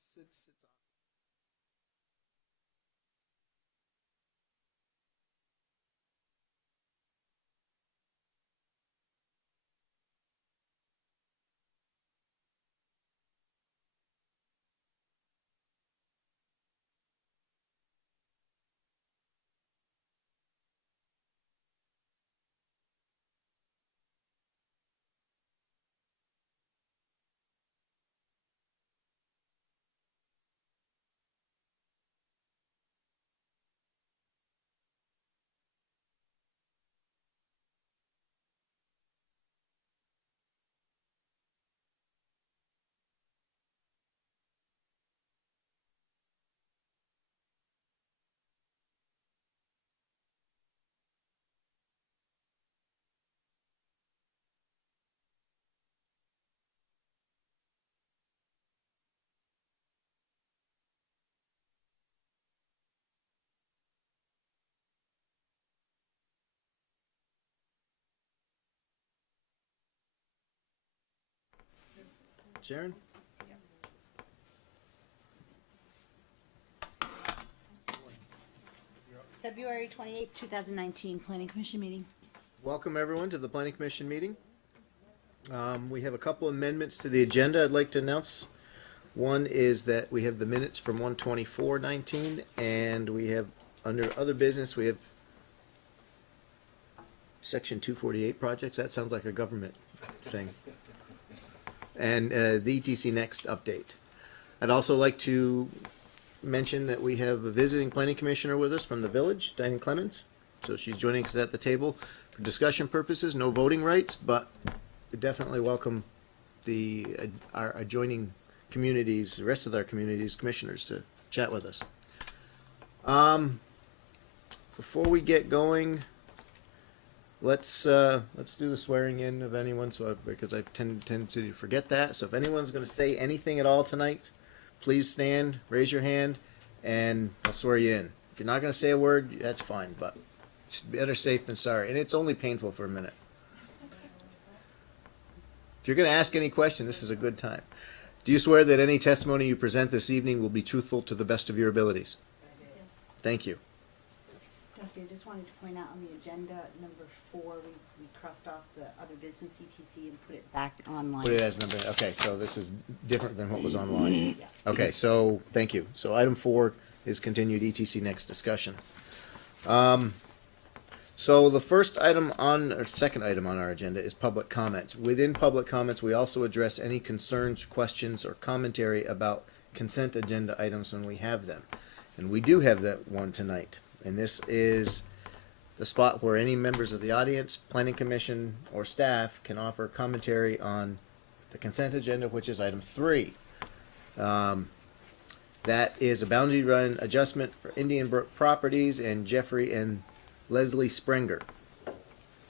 it's on. Sharon? February 28th, 2019, Planning Commission meeting. Welcome everyone to the Planning Commission meeting. We have a couple amendments to the agenda I'd like to announce. One is that we have the minutes from 124:19, and we have, under other business, we have section 248 projects. That sounds like a government thing. And the ETC Next update. I'd also like to mention that we have a visiting planning commissioner with us from the village, Diane Clemens. So she's joining us at the table for discussion purposes, no voting rights, but we definitely welcome our adjoining communities, the rest of our communities, commissioners to chat with us. Before we get going, let's do the swearing in of anyone. Because I tendency to forget that. So if anyone's going to say anything at all tonight, please stand, raise your hand, and I'll swear you in. If you're not going to say a word, that's fine, but it's better safe than sorry. And it's only painful for a minute. If you're going to ask any question, this is a good time. Do you swear that any testimony you present this evening will be truthful to the best of your abilities? Yes. Thank you. Dusty, I just wanted to point out on the agenda, number 4, we crossed off the other business ETC and put it back online. Put it as number, okay, so this is different than what was online. Yeah. Okay, so, thank you. So item 4 is continued ETC Next discussion. So the first item or second item on our agenda is public comments. Within public comments, we also address any concerns, questions, or commentary about consent agenda items when we have them. And we do have that one tonight. And this is the spot where any members of the audience, planning commission, or staff can offer commentary on the consent agenda, which is item 3. That is a boundary line adjustment for Indian Brook Properties and Jeffrey and Leslie Springer.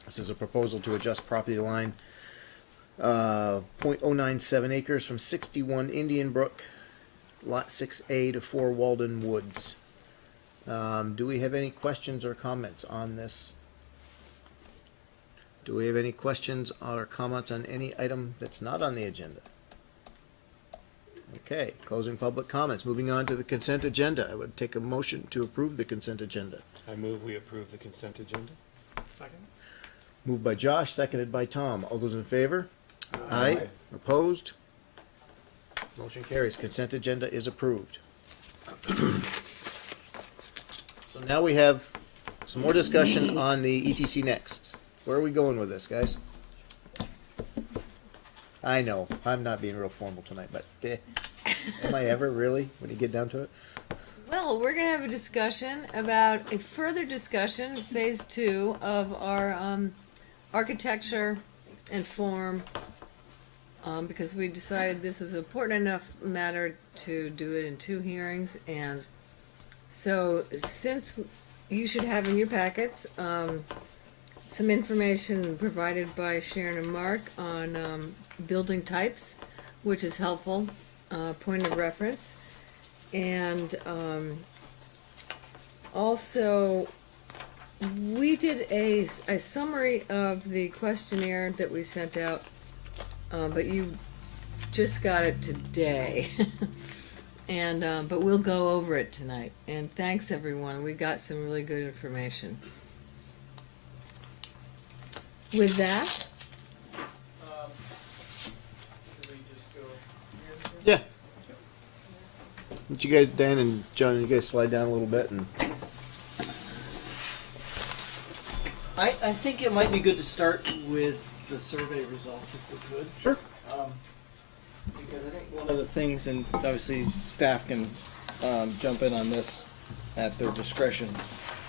This is a proposal to adjust property line 0.097 acres from 61 Indian Brook, Lot 6A to 4 Walden Woods. Do we have any questions or comments on this? Do we have any questions or comments on any item that's not on the agenda? Okay, closing public comments. Moving on to the consent agenda. I would take a motion to approve the consent agenda. I move we approve the consent agenda. Second? Moved by Josh, seconded by Tom. All those in favor? Aye. Opposed? Motion carries. Consent agenda is approved. So now we have some more discussion on the ETC Next. Where are we going with this, guys? I know, I'm not being real formal tonight, but am I ever really, when you get down to it? Well, we're going to have a discussion about a further discussion, phase 2 of our architecture and form, because we decided this was an important enough matter to do it in 2 hearings. And so since you should have in your packets some information provided by Sharon and Mark on building types, which is helpful, point of reference. And also, we did a summary of the questionnaire that we sent out, but you just got it today. And, but we'll go over it tonight. And thanks, everyone. We got some really good information. With that, Should we just go Yeah. But you guys, Dan and John, you guys slide down a little bit and. I think it might be good to start with the survey results if we could. Sure. Because I think one of the things, and obviously staff can jump in on this at their discretion,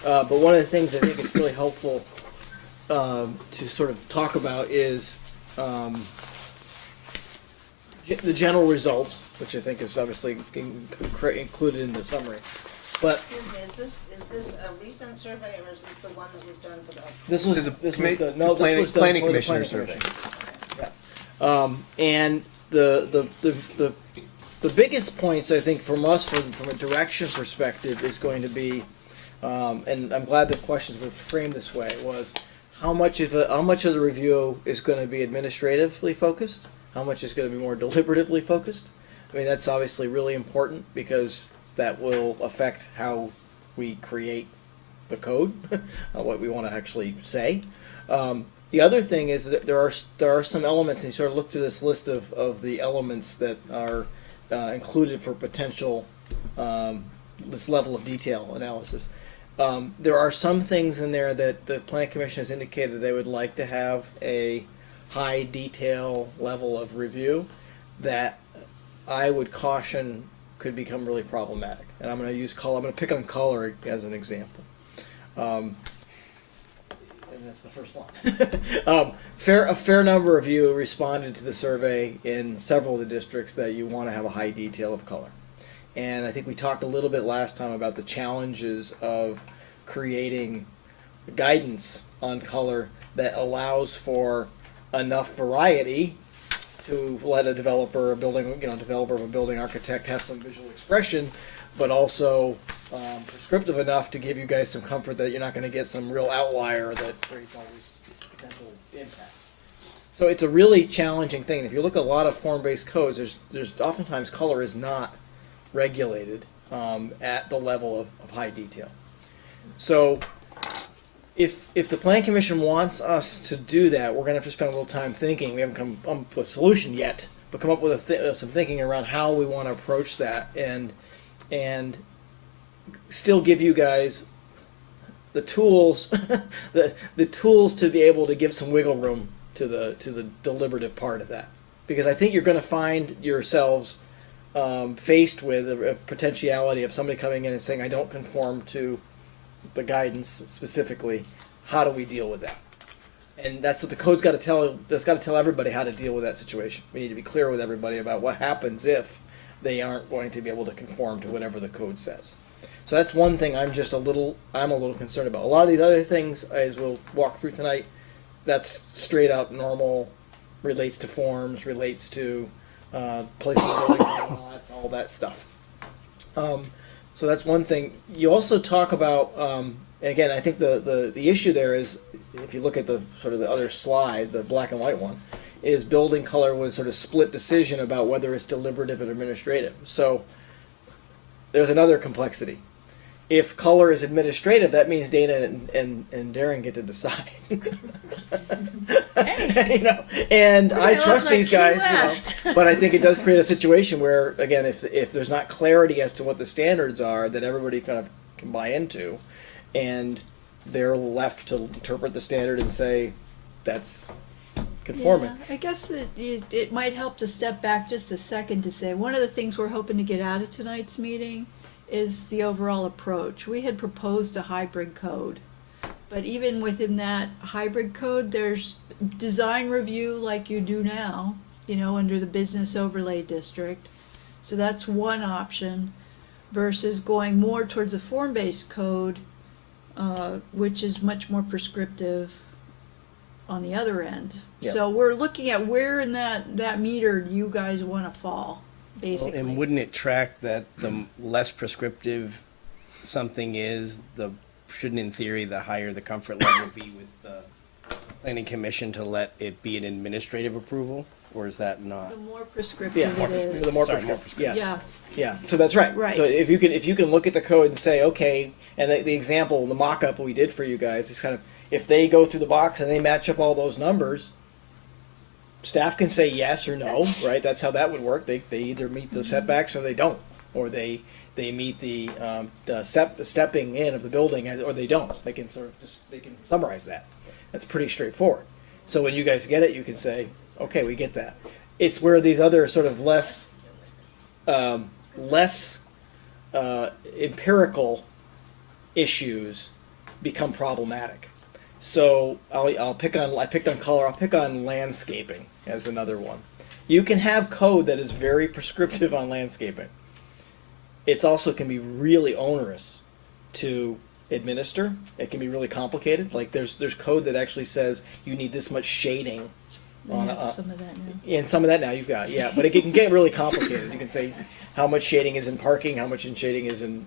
but one of the things I think it's really helpful to sort of talk about is the general results, which I think is obviously included in the summary. But Is this a recent survey, or is this the one that was done for the? this was This is a this commi- was the, no, planning- this was done planning for the commissioner planning survey. commission. Yeah. And the biggest points I think from us from a direction perspective is going to be, and I'm glad the questions were framed this way, was how much of the review is going to be administratively focused, how much is going to be more deliberatively focused. I mean, that's obviously really important because that will affect how we create the code, what we want to actually say. The other thing is that there are some elements, and you sort of look through this list of the elements that are included for potential this level of detail analysis. There are some things in there that the Planning Commission has indicated they would like to have a high detail level of review that I would caution could become really problematic. And I'm going to use color. I'm going to pick on color as an example. And that's the first one. A fair number of you responded to the survey in several of the districts that you want to have a high detail of color. And I think we talked a little bit last time about the challenges of creating guidance on color that allows for enough variety to let a developer, developer of a building architect have some visual expression, but also prescriptive enough to give you guys some comfort that you're not going to get some real outlier that creates all this potential impact. So it's a really challenging thing. If you look at a lot of form-based codes, there's oftentimes color is not regulated at the level of high detail. So if the Planning Commission wants us to do that, we're going to have to spend a little time thinking. We haven't come up with a solution yet, but come up with some thinking around how we want to approach that and still give you guys the tools, the tools to be able to give some wiggle room to the deliberative part of that. Because I think you're going to find yourselves faced with a potentiality of somebody coming in and saying, I don't conform to the guidance specifically. How do we deal with that? And that's what the code's got to tell. That's got to tell everybody how to deal with that situation. We need to be clear with everybody about what happens if they aren't going to be able to conform to whatever the code says. So that's one thing I'm a little concerned about. A lot of these other things, as we'll walk through tonight, that's straight up normal, relates to forms, relates to placing building lots, all that stuff. So that's one thing. You also talk about, again, I think the issue there is, if you look at the sort of the other slide, the black and white one, is building color was sort of split decision about whether it's deliberative or administrative. So there's another complexity. If color is administrative, that means Dana and Darren get to decide. Hey. And I love trust my these Key guys, West. but I think it does create a situation where, again, if there's not clarity as to what the standards are that everybody kind of can buy into, and they're left to interpret the standard and say that's conforming. Yeah, I guess it might help to step back just a second to say one of the things we're hoping to get out of tonight's meeting is the overall approach. We had proposed a hybrid code, but even within that hybrid code, there's design review like you do now, under the business overlay district. So that's one option versus going more towards a form-based code, which is much more prescriptive on the other end. Yep. So we're looking at where in that meter you guys want to fall, basically. And wouldn't it track that the less prescriptive something is, shouldn't in theory the higher the comfort level be with the planning commission to let it be an administrative approval? or is that not? The more Yeah, prescriptive it is. the more Sorry, more prescriptive. Yes. Yeah, Yeah, so that's right. Right. So if you can look at the code and say, okay, and the example, the mock-up we did for you guys is kind of, if they go through the box and they match up all those numbers, staff can say yes or no, right? That's how that would work. They either meet the setbacks or they don't, or they meet the stepping in of the building, or they don't. They can sort of they can summarize that. That's pretty straightforward. So when you guys get it, you can say, okay, we get that. It's where these other sort of less empirical issues become problematic. So I picked on color. I'll pick on landscaping as another one. You can have code that is very prescriptive on landscaping. It's also can be really onerous to administer. It can be really complicated. Like there's code that actually says you need this much shading we on have some of that now. and some of that now you've got, yeah, but it can get really complicated. You can say how much shading is in parking, how much in shading is in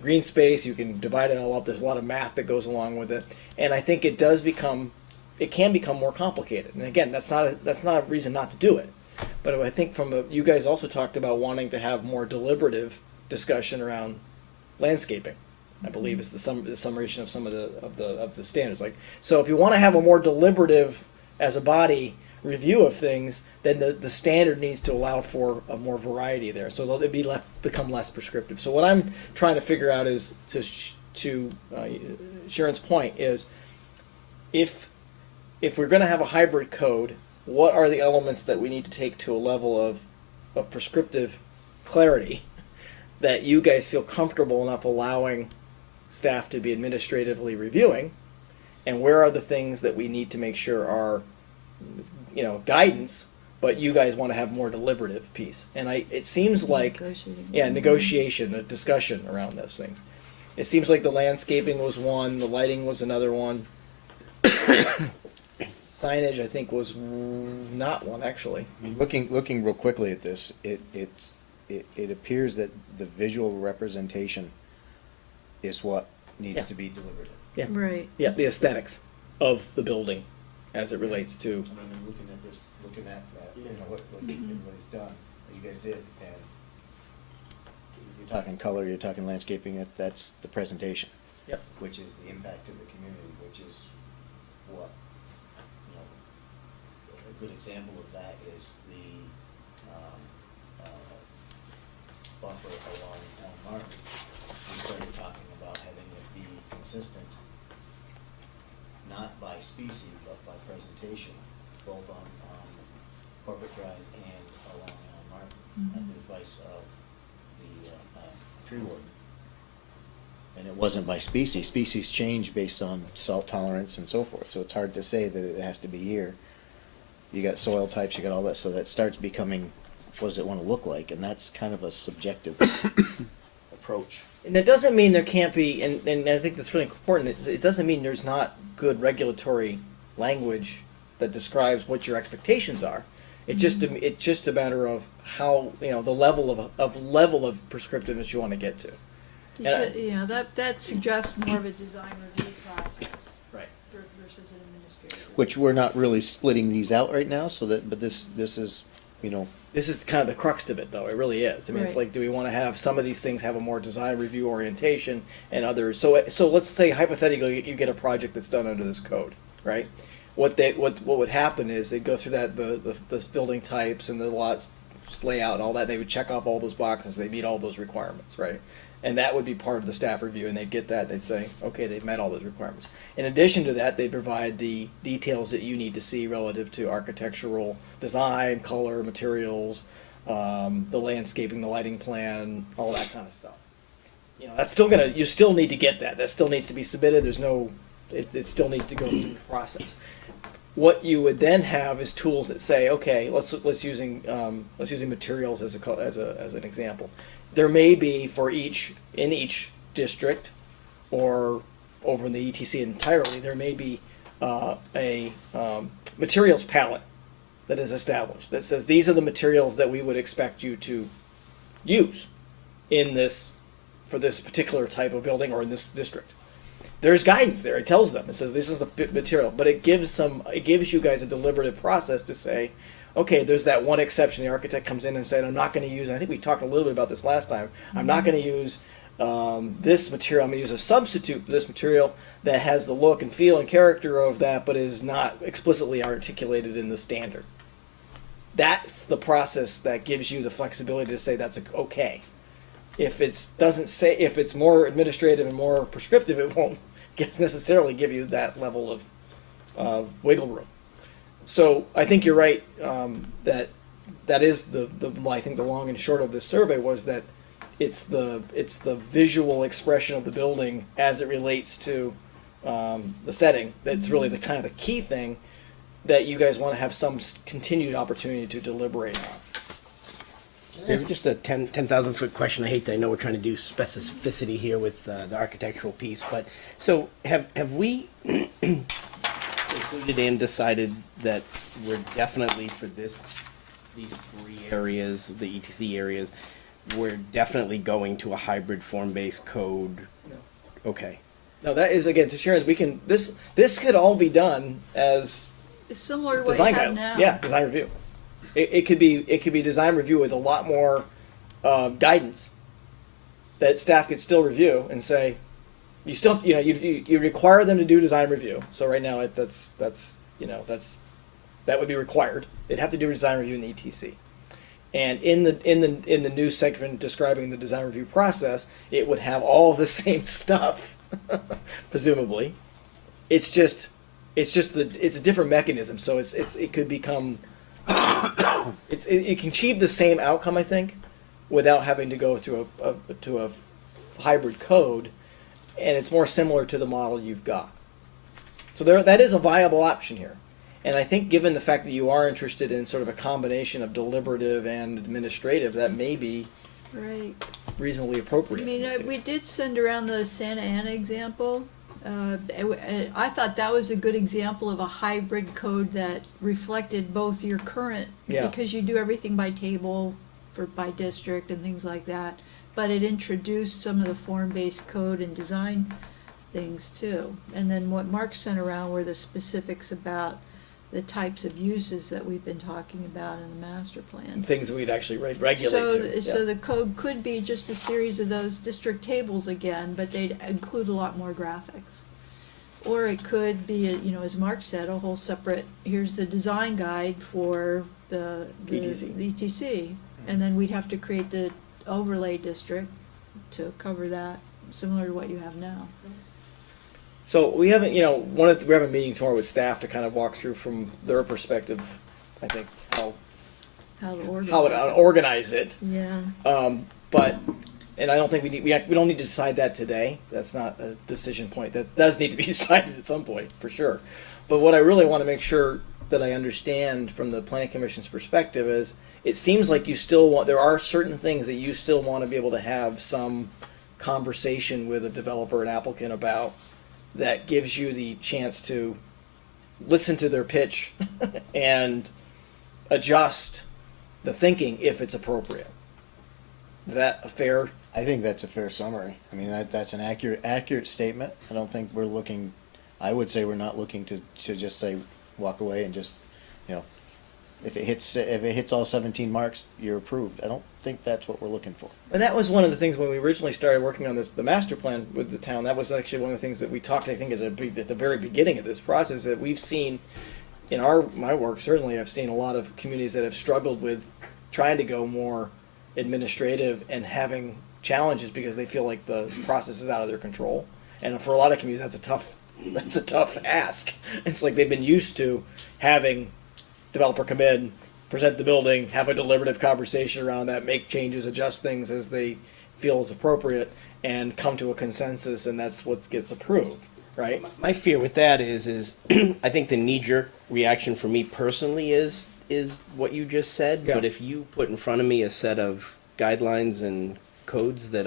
green space. You can divide it all up. There's a lot of math that goes along with it, and I think it can become more complicated. And again, that's not a reason not to do it. But I think you guys also talked about wanting to have more deliberative discussion around landscaping. I believe is the summation of some of the standards. Like, so if you want to have a more deliberative as a body review of things, then the standard needs to allow for a more variety there. So it'll become less prescriptive. So what I'm trying to figure out is to Sharon's point is if we're going to have a hybrid code, what are the elements that we need to take to a level of prescriptive clarity that you guys feel comfortable enough allowing staff to be administratively reviewing, and where are the things that we need to make sure are, guidance, but you guys want to have more deliberative piece. And it seems like, negotiation, a discussion around those things. It seems like the landscaping was one, the lighting was another one. Signage, I think, was not one, actually. Looking real quickly at this, it appears that the visual representation is what needs Yeah. to be delivered. Yeah. Right. Yeah, the aesthetics of the building as it relates to. I mean, looking at this, looking at that, what everybody's done, what you guys did, and you're talking color, you're talking landscaping, that's the presentation. Yep. Which is the impact to the community, which is what, a good example of that is the, buffer along Elm Martin. We started talking about having it be consistent, not by species, but by presentation, both on Corporate Drive and along Elm Martin, at the advice of the tree warden. And it wasn't by species. Species change based on salt tolerance and so forth, so it's hard to say that it has to be here. You got soil types, you got all that, so that starts becoming, what does it want to look like? And that's kind of a subjective approach. And that doesn't mean there can't be, and I think that's really important, it doesn't mean there's not good regulatory language that describes what your expectations are. It's just a matter of how, the level of prescriptiveness you want to get to. Yeah, that suggests more of a design review process. Right. Versus an administrative. Which we're not really splitting these out right now, but this is, This is kind of the crux of it, though. It really is. I mean, it's Right. like, do we want to have some of these things have a more design review orientation, and others? So let's say hypothetically you get a project that's done under this code, right? What would happen is they'd go through the building types and the lots layout and all that. And they would check off all those boxes. They meet all those requirements, right? And that would be part of the staff review, and they'd get that. They'd say, okay, they've met all those requirements. In addition to that, they provide the details that you need to see relative to architectural design, color, materials, the landscaping, the lighting plan, all that kind of stuff. That's still you still need to get that. That still needs to be submitted. It still needs to go through the process. What you would then have is tools that say, okay, let's using materials as an example. There may be in each district, or over in the ETC entirely, there may be a materials palette that is established that says these are the materials that we would expect you to use for this particular type of building or in this district. there's guidance there. It tells them. It says this is the material, but it gives you guys a deliberative process to say, okay, there's that one exception. The architect comes in and said, I'm not going to use, and I think we talked a little bit about this last time, I'm not going to use this material. I'm going to use a substitute for this material that has the look and feel and character of that, but is not explicitly articulated in the standard. That's the process that gives you the flexibility to say that's okay. If if it's more administrative and more prescriptive, it won't necessarily give you that level of wiggle room. So I think you're right, that is I think the long and short of this survey was that it's the visual expression of the building as it relates to the setting that's really the kind of the key thing that you guys want to have some continued opportunity to deliberate on. Maybe just a 10,000 foot question. I know we're trying to do specificity here with the architectural piece, but so have we concluded and decided that we're definitely for these three areas, the ETC areas, we're definitely going to a hybrid form-based code? No. Okay. No, that is again to share. We can this could all be done as It's similar to what you design have guide. now. Yeah, design review. It could be design review with a lot more guidance that staff could still review and say, you still have to, you require them to do design review. So right now that would be required. They'd have to do a design review in the ETC. And in the new segment describing the design review process, it would have all of the same stuff, presumably. It's a different mechanism. So it could become it can achieve the same outcome, I think, without having to go through a hybrid code, and it's more similar to the model you've got. So that is a viable option here. And I think given the fact that you are interested in sort of a combination of deliberative and administrative, that may be Right. reasonably appropriate. I mean, in this we case. did send around the Santa Ana example. I thought that was a good example of a hybrid code that reflected both your current, Yeah. because you do everything by table, by district and things like that, but it introduced some of the form-based code and design things too. And then what Mark sent around were the specifics about the types of uses that we've been talking about in the master plan. Things that we'd actually regulate So, to. so Yeah. the code could be just a series of those district tables again, but they'd include a lot more graphics. Or it could be, as Mark said, a whole separate, here's the design guide for the ETC. the ETC. And then we'd have to create the overlay district to cover that, similar to what you have now. So we haven't, we have a meeting tomorrow with staff to kind of walk through from their perspective, I think, how How to organize. to organize it. Yeah. And I don't think we don't need to decide that today. That's not a decision point. That does need to be decided at some point, for sure. But what I really want to make sure that I understand from the Planning Commission's perspective is, it seems like there are certain things that you still want to be able to have some conversation with a developer and applicant about, that gives you the chance to listen to their pitch and adjust the thinking if it's appropriate. Is that a fair? I think that's a fair summary. I mean, that's an accurate statement. I don't think I would say we're not looking to just say, walk away and just, if it hits all 17 marks, you're approved. I don't think that's what we're looking for. And that was one of the things when we originally started working on the master plan with the town. That was actually one of the things that we talked, I think, at the very beginning of this process, that we've seen in my work. Certainly, I've seen a lot of communities that have struggled with trying to go more administrative and having challenges because they feel like the process is out of their control. And for a lot of communities, that's a tough ask. It's like they've been used to having developer come in, present the building, have a deliberative conversation around that, make changes, adjust things as they feel is appropriate, and come to a consensus, and that's what gets approved, right? My fear with that is I think the knee-jerk reaction for me personally is what you just said. Yeah. But if you put in front of me a set of guidelines and codes that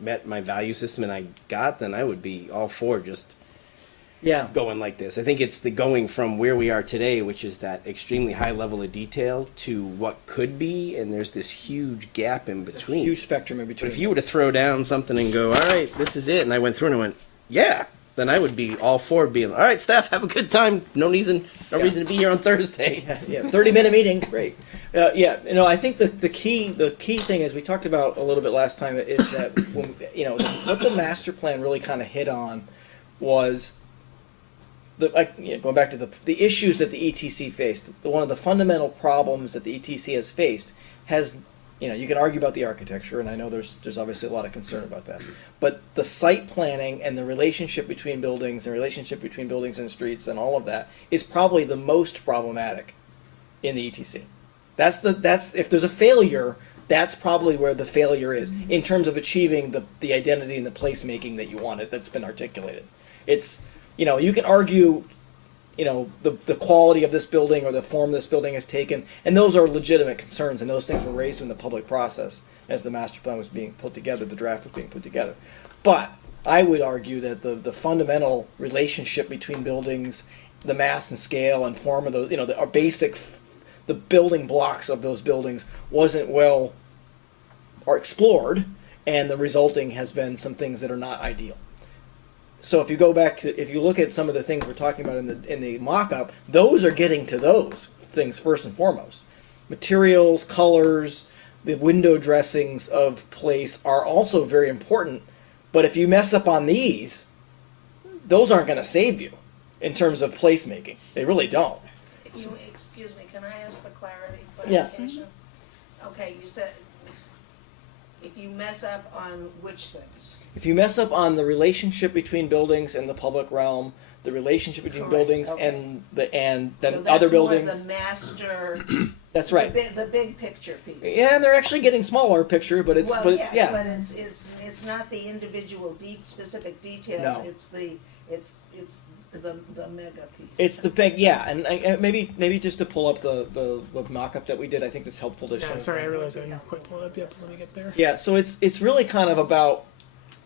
met my value system and I got, then I would be all for just Yeah. going like this. I think it's the going from where we are today, which is that extremely high level of detail, to what could be, and there's this huge gap in between. Huge spectrum in But between. if you were to throw down something and go, all right, this is it, and I went through and I went, yeah, then I would be all for being, all right, staff, have a good time. No reason to be here on Thursday. Yeah, 30-minute meetings, great. Yeah, I think the key thing, as we talked about a little bit last time, is that when, what the master plan really kind of hit on was going back to the issues that the ETC faced. One of the fundamental problems that the ETC has faced has, you can argue about the architecture, and I know there's obviously a lot of concern about that. But the site planning and the relationship between buildings and streets and all of that is probably the most problematic in the ETC. That's if there's a failure, that's probably where the failure is in terms of achieving the identity and the placemaking that you wanted that's been articulated. It's, you can argue, the quality of this building or the form this building has taken, and those are legitimate concerns, and those things were raised in the public process as the master plan was being put together, the draft was being put together. But I would argue that the fundamental relationship between buildings, the mass and scale and form of those, our basic, the building blocks of those buildings wasn't well or explored, and the resulting has been some things that are not ideal. So if you go back to, if you look at some of the things we're talking about in the mock-up, those are getting to those things first and foremost. Materials, colors, the window dressings of place are also very important, but if you mess up on these, those aren't going to save you in terms of placemaking. They really don't. If you, excuse me, can I ask for clarity, Yes. clarification? Okay, you said, if you mess up on which things? If you mess up on the relationship between buildings and the public realm, the relationship between Correct, buildings okay. and then So other that's more buildings, the master, that's right. the big picture piece. Yeah, and they're actually getting smaller picture, but it's Well, but yes, yeah. but it's not the individual specific details, No. it's the mega piece. It's the big, yeah, and maybe just to pull up the mock-up that we did, I think that's helpful to show. Yeah, sorry, I realized I didn't quite pull it up yet. Let me get there. Yeah, so it's really kind of about,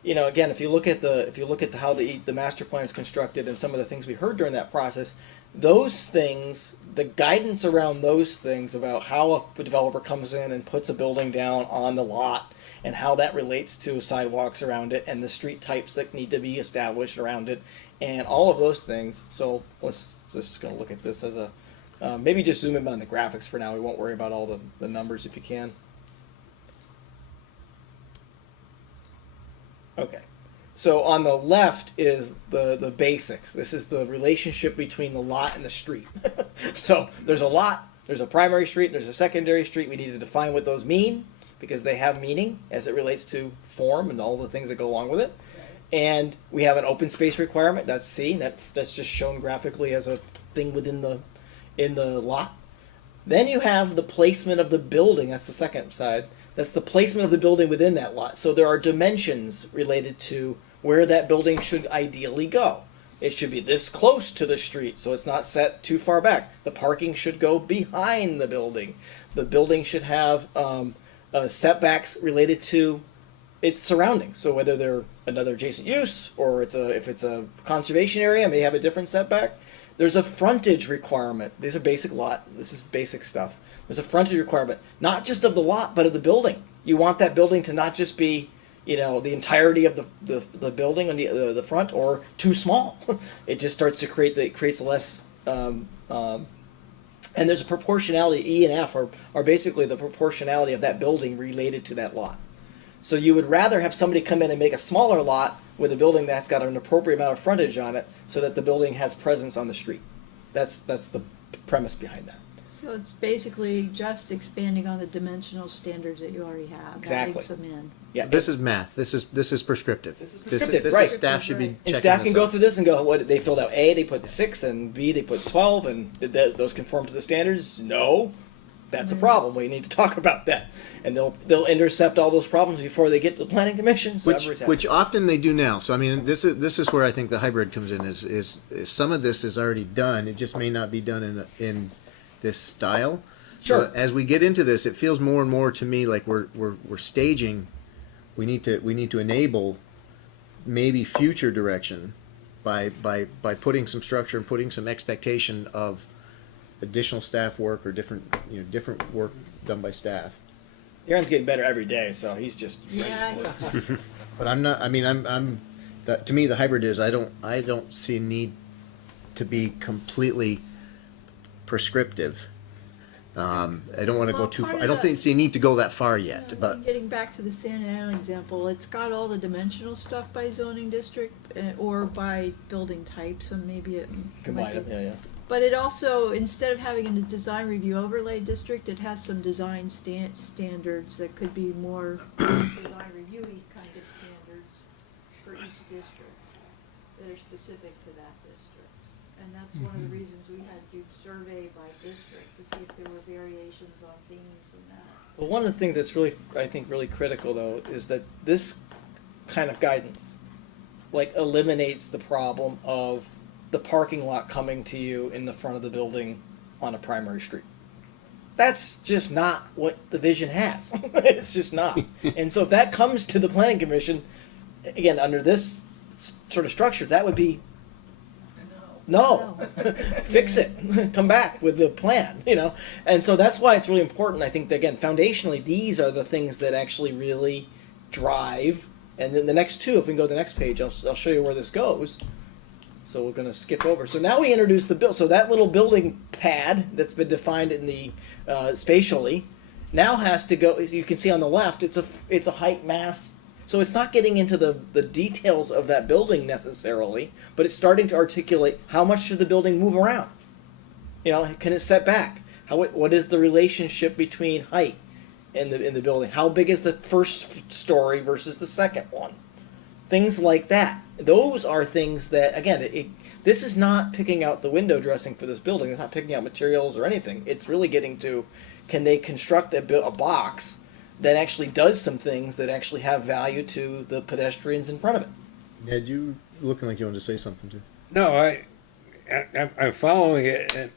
again, if you look at how the master plan is constructed and some of the things we heard during that process, those things, the guidance around those things about how a developer comes in and puts a building down on the lot and how that relates to sidewalks around it and the street types that need to be established around it and all of those things. So let's just gonna look at this as a maybe just zoom in on the graphics for now. We won't worry about all the numbers if you can. Okay, so on the left is the basics. This is the relationship between the lot and the street. So there's a lot, there's a primary street, there's a secondary street. We need to define what those mean because they have meaning as it relates to form and all the things that go along with it. And we have an open space requirement. That's C. That's just shown graphically as a thing within the lot. Then you have the placement of the building. That's the second side. That's the placement of the building within that lot. So there are dimensions related to where that building should ideally go. It should be this close to the street, so it's not set too far back. The parking should go behind the building. The building should have setbacks related to its surroundings. So whether they're another adjacent use or if it's a conservation area, it may have a different setback. There's a frontage requirement. These are basic lot. This is basic stuff. There's a frontage requirement, not just of the lot, but of the building. You want that building to not just be, the entirety of the building on the front or too small. It just starts to creates less. And there's a proportionality. E and F are basically the proportionality of that building related to that lot. So you would rather have somebody come in and make a smaller lot with a building that's got an appropriate amount of frontage on it, so that the building has presence on the street. That's the premise behind that. So it's basically just expanding on the dimensional standards that you already have, Exactly. adding some in. Yeah. This is math. This is prescriptive. This is prescriptive, This right. staff should be And checking And staff this can go out. through this and go, what they filled out A, they put 6, and B, they put 12, and did those conform to the standards? No, that's a problem. We need to talk about that, and they'll intercept all those problems before they get to the planning commission. So everybody's happy. Which often they do now. So I mean, this is where I think the hybrid comes in. Is some of this is already done. It just may not be done in this style. Sure. So as we get into this, it feels more and more to me like we're staging. We need to enable maybe future direction by putting some structure and putting some expectation of additional staff work or different work done by staff. Darren's getting better every day, so he's just. Yeah, But I'm not, I mean, that, to me, the hybrid is, I don't see a need to be completely prescriptive. I don't wanna go Well, too part far, of I don't the- see a need to go that far yet, but, Getting back to the Santa Ana example, it's got all the dimensional stuff by zoning district or by building types, and maybe it might Combine it, be- yeah. But it also, instead of having a design review overlay district, it has some design standards that could be more design review-y kind of standards for each district that are specific to that district. And that's one of the reasons we had to survey by district to see if there were variations on themes and that. Well, one of the things that's really, I think, really critical though, is that this kind of guidance, like, eliminates the problem of the parking lot coming to you in the front of the building on a primary street. That's just not what the vision has. It's just not. And so if that comes to the planning commission, again, under this sort of structure, that would be no. Fix it. Come back with the plan, you know? And so that's why it's really important. I think that, again, foundationally, these are the things that actually really drive. And then the next two, if we can go to the next page, I'll show you where this goes. So we're going to skip over. So now we introduce the build. So that little building pad that's been defined in the spatially now has to go. As you can see on the left, it's a height mass. So it's not getting into the details of that building necessarily, but it's starting to articulate how much should the building move around. You know, can it set back? What is the relationship between height in the building? How big is the first story versus the second one? Things like that. Those are things that, again, this is not picking out the window dressing for this building. It's not picking out materials or anything. It's really getting to, can they construct a box that actually does some things that actually have value to the pedestrians in front of it. Ed, you looking like you wanted to say something too. No, I'm following it, and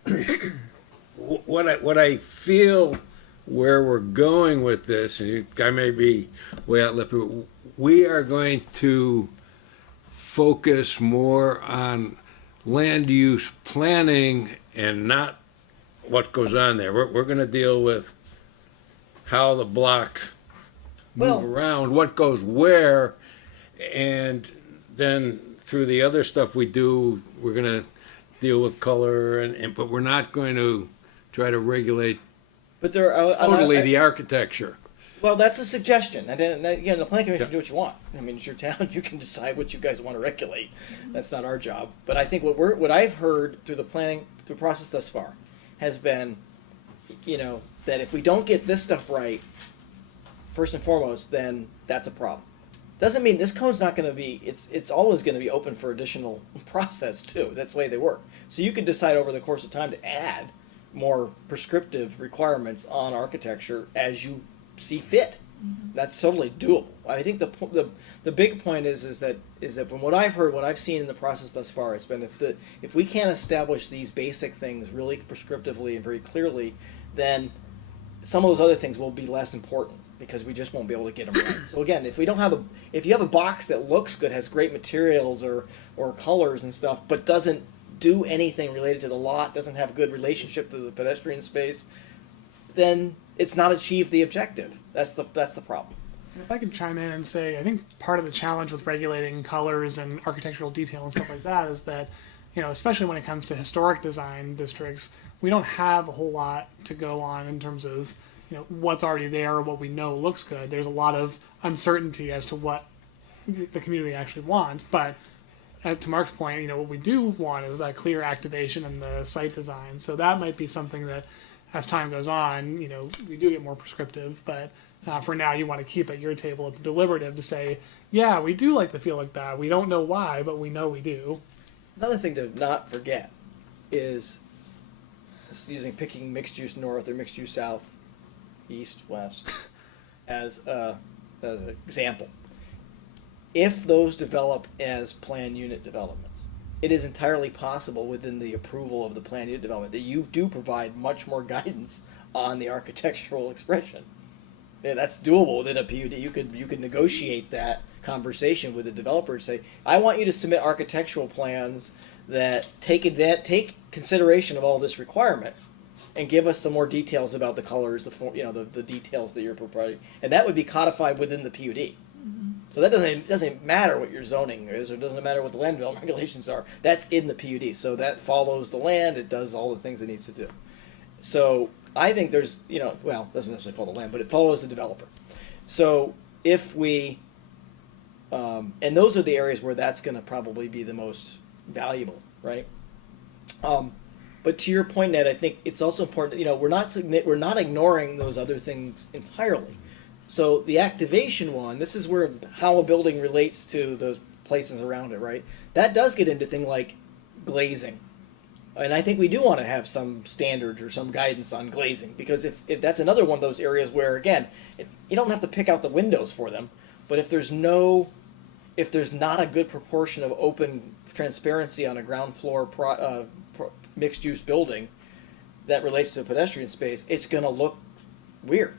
what I feel where we're going with this, and I may be way out left, but we are going to focus more on land use planning and not what goes on there. We're going to deal with how the blocks move around, what goes where, and then through the other stuff we do, we're going to deal with color, but we're not going to try to regulate But there are totally the architecture. Well, that's a suggestion, and then the planning commission can do what you want. I mean, it's your town; you can decide what you guys want to regulate. That's not our job. But I think what I've heard through the process thus far, has been, that if we don't get this stuff right, first and foremost, then that's a problem. Doesn't mean this code's not going to be. It's always going to be open for additional process too. That's the way they work. So you can decide over the course of time to add more prescriptive requirements on architecture as you see fit. That's totally doable. I think the big point is that from what I've heard, what I've seen in the process thus far, it's been if we can't establish these basic things really prescriptively and very clearly, then some of those other things will be less important because we just won't be able to get them right. So again, if you have a box that looks good, has great materials or colors and stuff, but doesn't do anything related to the lot, doesn't have a good relationship to the pedestrian space, then it's not achieved the objective. That's the problem. If I could chime in and say, I think part of the challenge with regulating colors and architectural detail and stuff like that is that, especially when it comes to historic design districts, we don't have a whole lot to go on in terms of, what's already there or what we know looks good. There's a lot of uncertainty as to what the community actually wants, but to Mark's point, what we do want is that clear activation in the site design. So that might be something that, as time goes on, we do get more prescriptive, but for now you want to keep at your table at the deliberative to say, yeah, we do like the feel like that. We don't know why, but we know we do. Another thing to not forget is picking mixed use north or mixed use south, east, west, as an example. If those develop as plan unit developments, it is entirely possible within the approval of the plan unit development that you do provide much more guidance on the architectural expression. Yeah, that's doable within a PUD. You could negotiate that conversation with the developer to say, I want you to submit architectural plans that take consideration of all this requirement, and give us some more details about the colors, the details that you're providing, and that would be codified within the PUD. So that doesn't matter what your zoning is, or it doesn't matter what the land development regulations are. That's in the PUD. So that follows the land. It does all the things it needs to do. So I think there's, well, it doesn't necessarily follow the land, but it follows the developer. So if we, and those are the areas where that's going to probably be the most valuable, right? But to your point, Ned, I think it's also important. We're not ignoring those other things entirely. So the activation one, this is where how a building relates to the places around it, right? That does get into things like glazing. And I think we do want to have some standards or some guidance on glazing, because if that's another one of those areas where, again, you don't have to pick out the windows for them, but if there's not a good proportion of open transparency on a ground floor mixed use building that relates to a pedestrian space, it's going to look weird.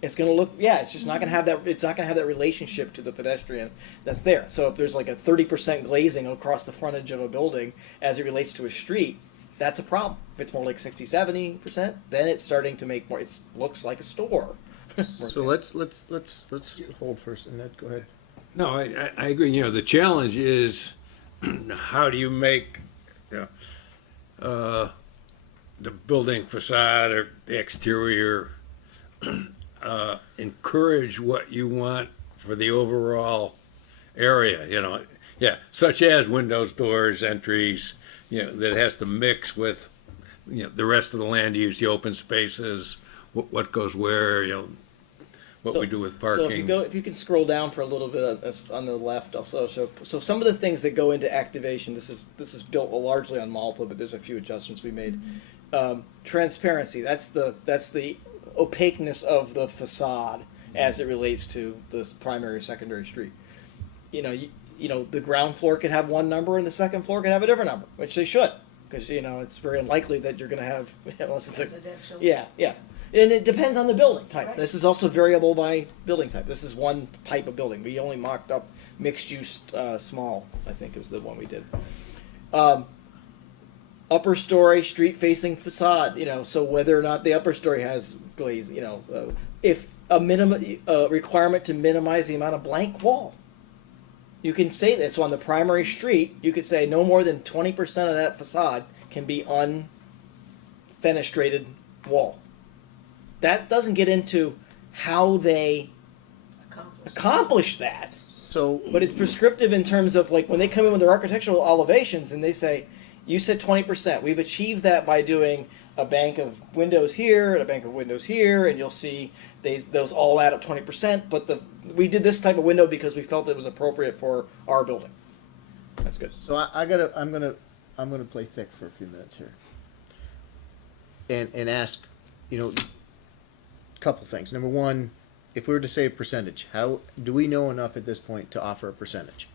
It's going to look, it's just not going to have that. It's not going to have that relationship to the pedestrian that's there. So if there's like a 30% glazing across the frontage of a building as it relates to a street, that's a problem. If it's more like 60-70%, then it's starting to make more. It looks like a store. So let's hold first, and Ned, go ahead. No, I agree. The challenge is how do you make the building facade or the exterior encourage what you want for the overall area, such as windows, doors, entries, that has to mix with, the rest of the land use, the open spaces, what goes where, what we do with parking. So if you can scroll down for a little bit on the left also. So some of the things that go into activation, this is built largely on Malta, but there's a few adjustments we made. Transparency, that's the opaqueness of the facade as it relates to the primary or secondary street. The ground floor could have one number and the second floor could have a different number, which they should, because it's very unlikely that you're going to have unless it's Residential. yeah. And it depends on the building type. Right. This is also variable by building type. This is one type of building. We only mocked up mixed use small, I think is the one we did. Upper story street facing facade, so whether or not the upper story has glaze, if a minimum requirement to minimize the amount of blank wall. You can say that. So on the primary street, you could say no more than 20% of that facade can be unfenestrated wall. That doesn't get into how they accomplish that. So, But it's prescriptive in terms of like when they come in with their architectural elevations and they say, you said 20%. We've achieved that by doing a bank of windows here and a bank of windows here, and you'll see those all add up 20%. But we did this type of window because we felt it was appropriate for our building. That's good. so I'm gonna play thick for a few minutes here, and ask, a couple things. Number one, if we were to say a percentage, how do we know enough at this point to offer a percentage?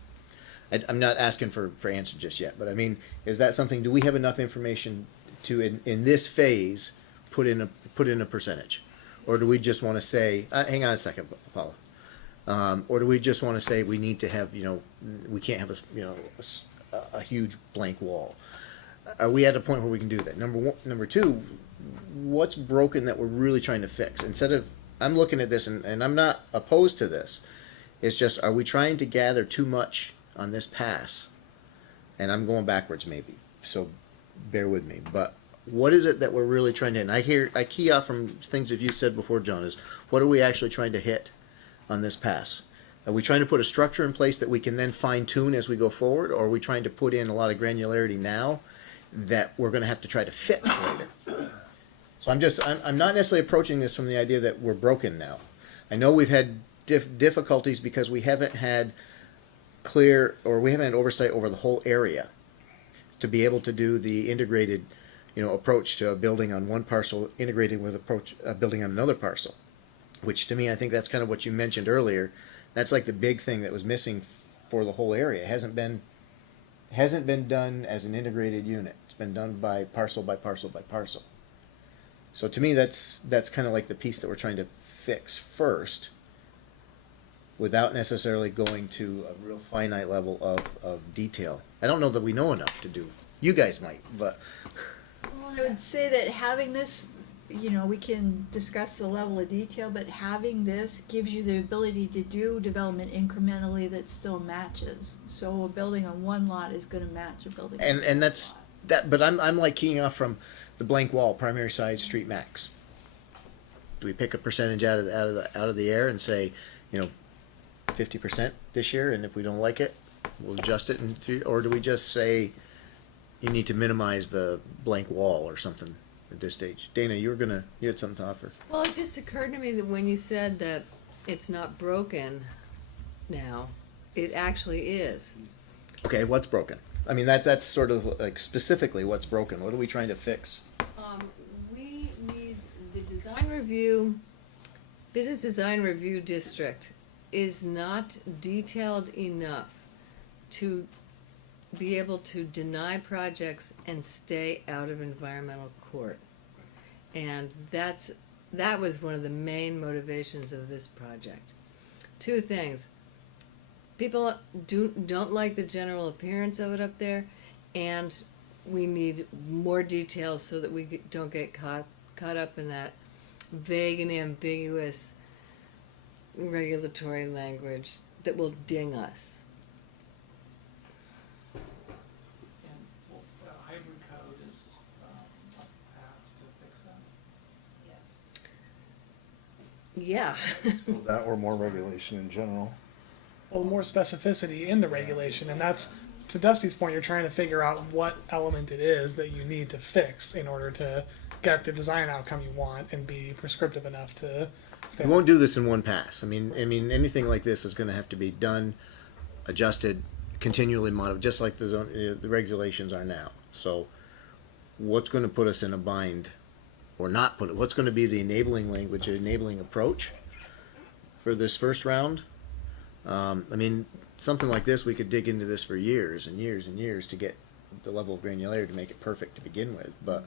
I'm not asking for answer just yet, but I mean, is that something? Do we have enough information to in this phase put in a percentage, or do we just want to say, hang on a second, Paula, or do we just want to say we need to have we can't have a huge blank wall? Are we at a point where we can do that? Number two, what's broken that we're really trying to fix? Instead of, I'm looking at this and I'm not opposed to this. It's just, are we trying to gather too much on this pass? And I'm going backwards maybe, so bear with me. But what is it that we're really trying to hit? And I key off from things that you said before, John, is what are we actually trying to hit on this pass? Are we trying to put a structure in place that we can then fine tune as we go forward, or are we trying to put in a lot of granularity now that we're going to have to try to fix later? So I'm not necessarily approaching this from the idea that we're broken now. I know we've had difficulties because we haven't had we haven't had oversight over the whole area to be able to do the integrated, approach to a building on one parcel integrated with a building on another parcel, which to me, I think that's kind of what you mentioned earlier. That's like the big thing that was missing for the whole area. It hasn't been done as an integrated unit. It's been done by parcel by parcel by parcel. So to me, that's kind of like the piece that we're trying to fix first, without necessarily going to a real finite level of detail. I don't know that we know enough to do. You guys might, but I would say that having this, you know, we can discuss the level of detail, but having this gives you the ability to do development incrementally that still matches. So a building on one lot is gonna match a building on and that's lot. that. But I'm like keying off from the blank wall, primary side, street max. Do we pick a percentage out of the air and say, you know, 50% this year, and if we don't like it, we'll adjust it, or do we just say you need to minimize the blank wall or something at this stage? Dana, you had something to offer. Well, it just occurred to me that when you said that it's not broken now, it actually is. Okay, what's broken? I mean, that's sort of like specifically what's broken. What are we trying to fix? We need the design review, business design review district is not detailed enough to be able to deny projects and stay out of environmental court. And that was one of the main motivations of this project. Two things. People don't like the general appearance of it up there, and we need more details so that we don't get caught up in that vague and ambiguous regulatory language that will ding us. And a hybrid code is a path to fix that. Yeah. That or more regulation in general. Well, more specificity in the regulation, and that's, to Dusty's point, you're trying to figure out what element it is that you need to fix in order to get the design outcome you want and be prescriptive enough to stay. We won't do this in one pass. I mean, anything like this is going to have to be done, adjusted, continually modified, just like the regulations are now. So, what's going to put us in a bind, or not put it? What's going to be the enabling language, or enabling approach for this first round? I mean, something like this, we could dig into this for years and years and years to get the level of granularity to make it perfect to begin with. But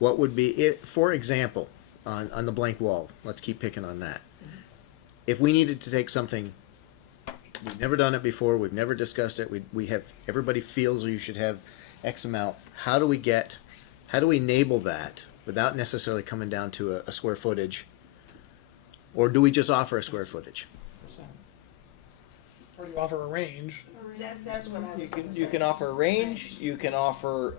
what would be it? For example, on the blank wall, let's keep picking on that. If we needed to take something, we've never done it before, we've never discussed it, we have, everybody feels you should have X amount, how do we enable that without necessarily coming down to a square footage? Or do we just offer a square footage? Or you offer a range. That's what I was gonna say. You can offer a range. You can offer.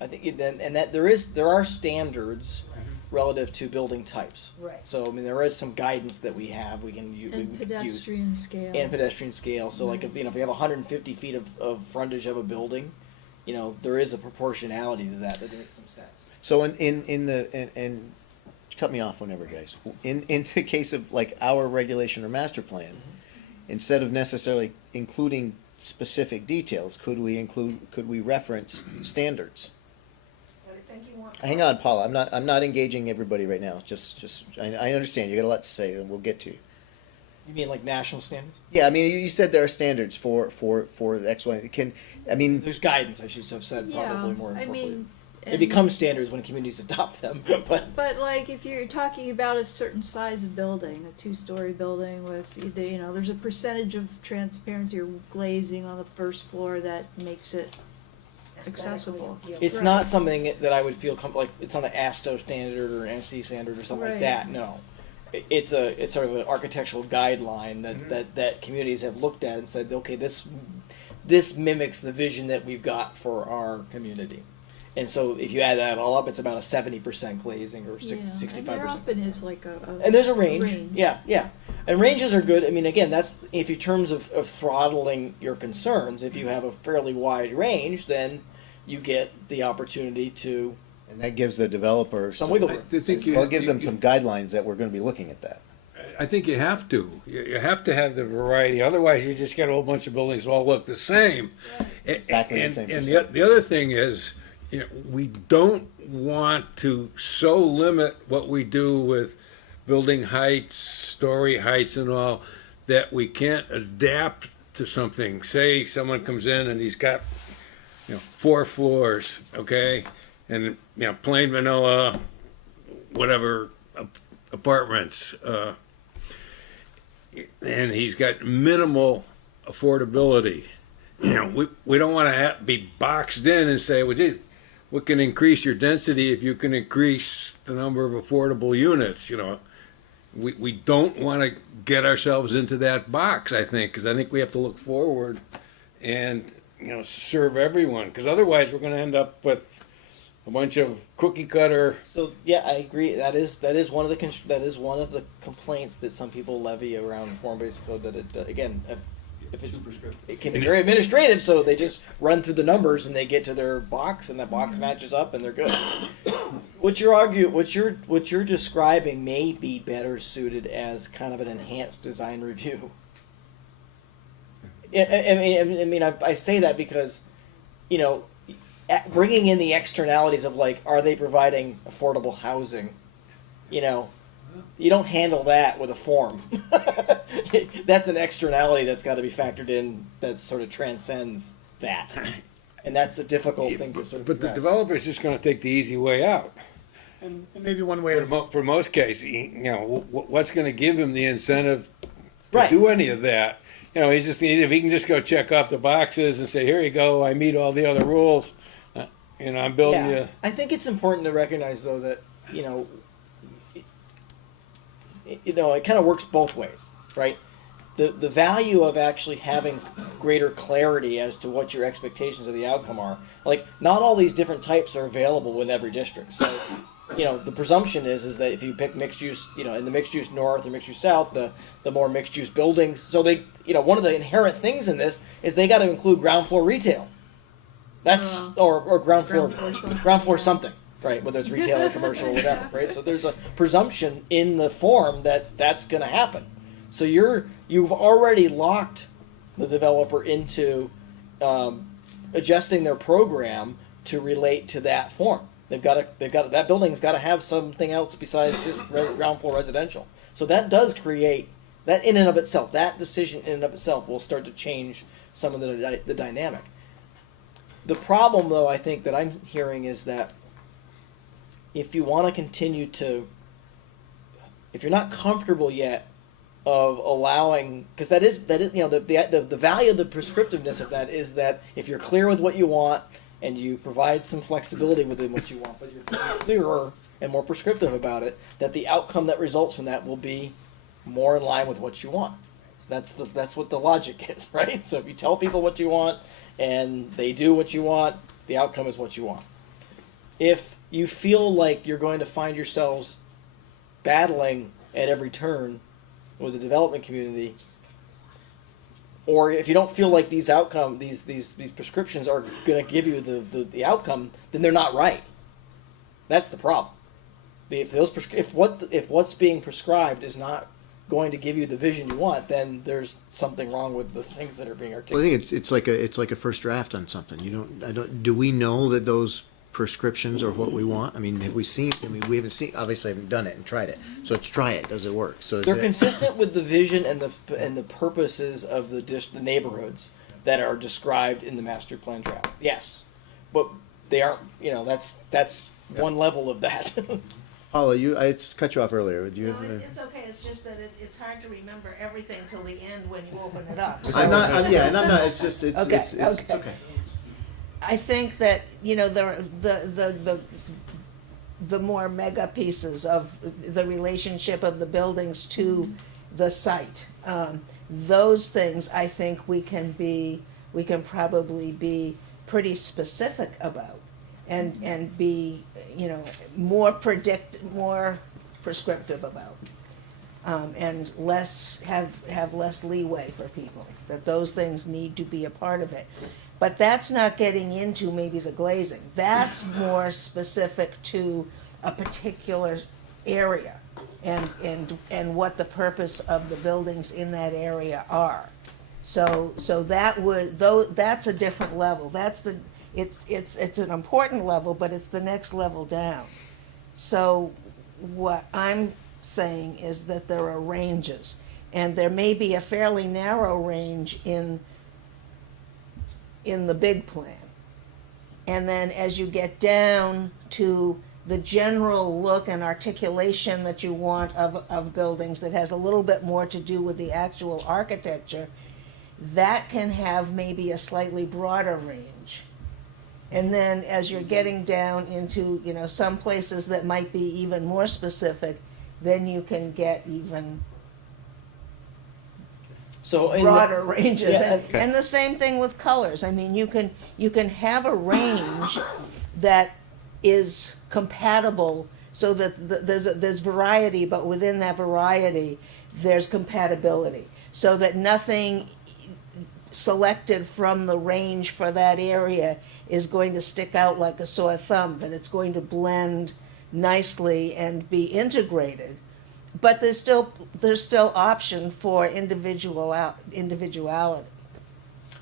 I think and that there are standards relative to building types. Right. So I mean there is some guidance that we have. We can use. And pedestrian scale. And pedestrian scale. So like if if we have 150 feet of frontage of a building, you know there is a proportionality to that makes some sense. So in cut me off whenever, guys. In the case of like our regulation or master plan, instead of necessarily including specific details, could we reference standards? But I think you want. Hang on, Paula. I'm not engaging everybody right now. I understand. You got a lot to say, and we'll get to you. You mean like national standards? Yeah, I mean, you said there are standards for the X, Y. There's guidance. I should have said probably more. I mean, It becomes standards when communities adopt them, but But like if you're talking about a certain size of building, a two-story building with, you know, there's a percentage of transparency or glazing on the first floor that makes it accessible. it's Right. not something that I would feel like it's on an ASTO standard or an NC standard or something like Right. that. No, it's sort of an architectural guideline that communities have looked at and said, okay, this mimics the vision that we've got for our community. And so if you add that all up, it's about a 70% glazing or 65%. And there often is like a And there's a range. Yeah. And ranges are good. I mean, again, that's if in terms of throttling your concerns, if you have a fairly wide range, then you get the opportunity to And that gives the developer some wiggle room. it gives them some guidelines that we're going to be looking at that. I think you have to. You have to have the variety. Otherwise, you just get a whole bunch of buildings that all look the same. Exactly the and, same And percent. the other thing is, you know, we don't want to so limit what we do with building heights, story heights, and all that we can't adapt to something. Say someone comes in and he's got, 4 floors, okay, and plain vanilla, whatever apartments. and he's got minimal affordability. You know, we don't want to be boxed in and say, well, gee, we can increase your density if you can increase the number of affordable units. You know, we don't want to get ourselves into that box, I think, because I think we have to look forward and, you know, serve everyone, because otherwise we're going to end up with a bunch of cookie cutter. So yeah, I agree. That is one of the complaints that some people levy around form-based code. That it again, if it's it can be very administrative. So they just run through the numbers and they get to their box, and that box matches up, and they're good. What you're describing may be better suited as kind of an enhanced design review. I say that because, you know, bringing in the externalities of like, are they providing affordable housing? You know, you don't handle that with a form. That's an externality that's got to be factored in that sort of transcends that. And that's a difficult thing to sort of But the address. developer's just going to take the easy way out. And maybe one way to For most cases, you know, what's going to give him the incentive to Right. do any of that? You know, if he can just go check off the boxes and say, here you go, I meet all the other rules. You know, I'm building you. I think it's important to recognize though that, you know, it kind of works both ways, right? The value of actually having greater clarity as to what your expectations of the outcome are. Like, not all these different types are available in every district. So, you know, the presumption is that if you pick mixed use, you know, in the mixed use north or mixed use south, the more mixed use buildings. So they, you know, one of the inherent things in this is they got to include ground floor retail. That's or ground floor something, right? Whether it's retail or commercial or whatever, right? So there's a presumption in the form that that's going to happen. So you've already locked the developer into adjusting their program to relate to that form. They've got that building's got to have something else besides just ground floor residential. So that does create that in and of itself. That decision in and of itself will start to change some of the dynamic. The problem, though, I think that I'm hearing is that if you want to continue to, if you're not comfortable yet of allowing, because that is you know the value of the prescriptiveness of that is that if you're clear with what you want and you provide some flexibility within what you want, but you're clearer and more prescriptive about it, that the outcome that results from that will be more in line with what you want. That's what the logic is, right? So if you tell people what you want and they do what you want, the outcome is what you want. If you feel like you're going to find yourselves battling at every turn with the development community, or if you don't feel like these prescriptions are going to give you the outcome, then they're not right. That's the problem. If what's being prescribed is not going to give you the vision you want, then there's something wrong with the things that are being Well, articulated. I think it's like a first draft on something. Do we know that those prescriptions are what we want? I mean, have we seen? I mean, we haven't seen. Obviously, haven't done it and tried it. So let's try it. Does it work? So is They're it, consistent with the vision and the purposes of the neighborhoods that are described in the master plan draft. Yes, but they aren't. You know, that's one level of that. Paula, I cut you off earlier. Would you? No, it's okay, it's just that it's hard to remember everything till the end when you open it up. I'm not. And I'm not. It's just. It's. Okay, It's okay. okay. I think that, you know, the more mega pieces of the relationship of the buildings to the site, those things I think we can probably be pretty specific about and be, you know, more prescriptive about. And have less leeway for people, that those things need to be a part of it. But that's not getting into maybe the glazing. That's more specific to a particular area and what the purpose of the buildings in that area are. So that's a different level. It's an important level, but it's the next level down. So what I'm saying is that there are ranges, and there may be a fairly narrow range in the big plan. And then as you get down to the general look and articulation that you want of buildings that has a little bit more to do with the actual architecture, that can have maybe a slightly broader range. And then as you're getting down into, you know, some places that might be even more specific, then you can get even So in the- broader ranges. Yeah, And the same thing with colors. I mean, you can have a range that is compatible so that there's variety, but within that variety, there's compatibility. So that nothing selected from the range for that area is going to stick out like a sore thumb, that it's going to blend nicely and be integrated. But there's still option for individuality.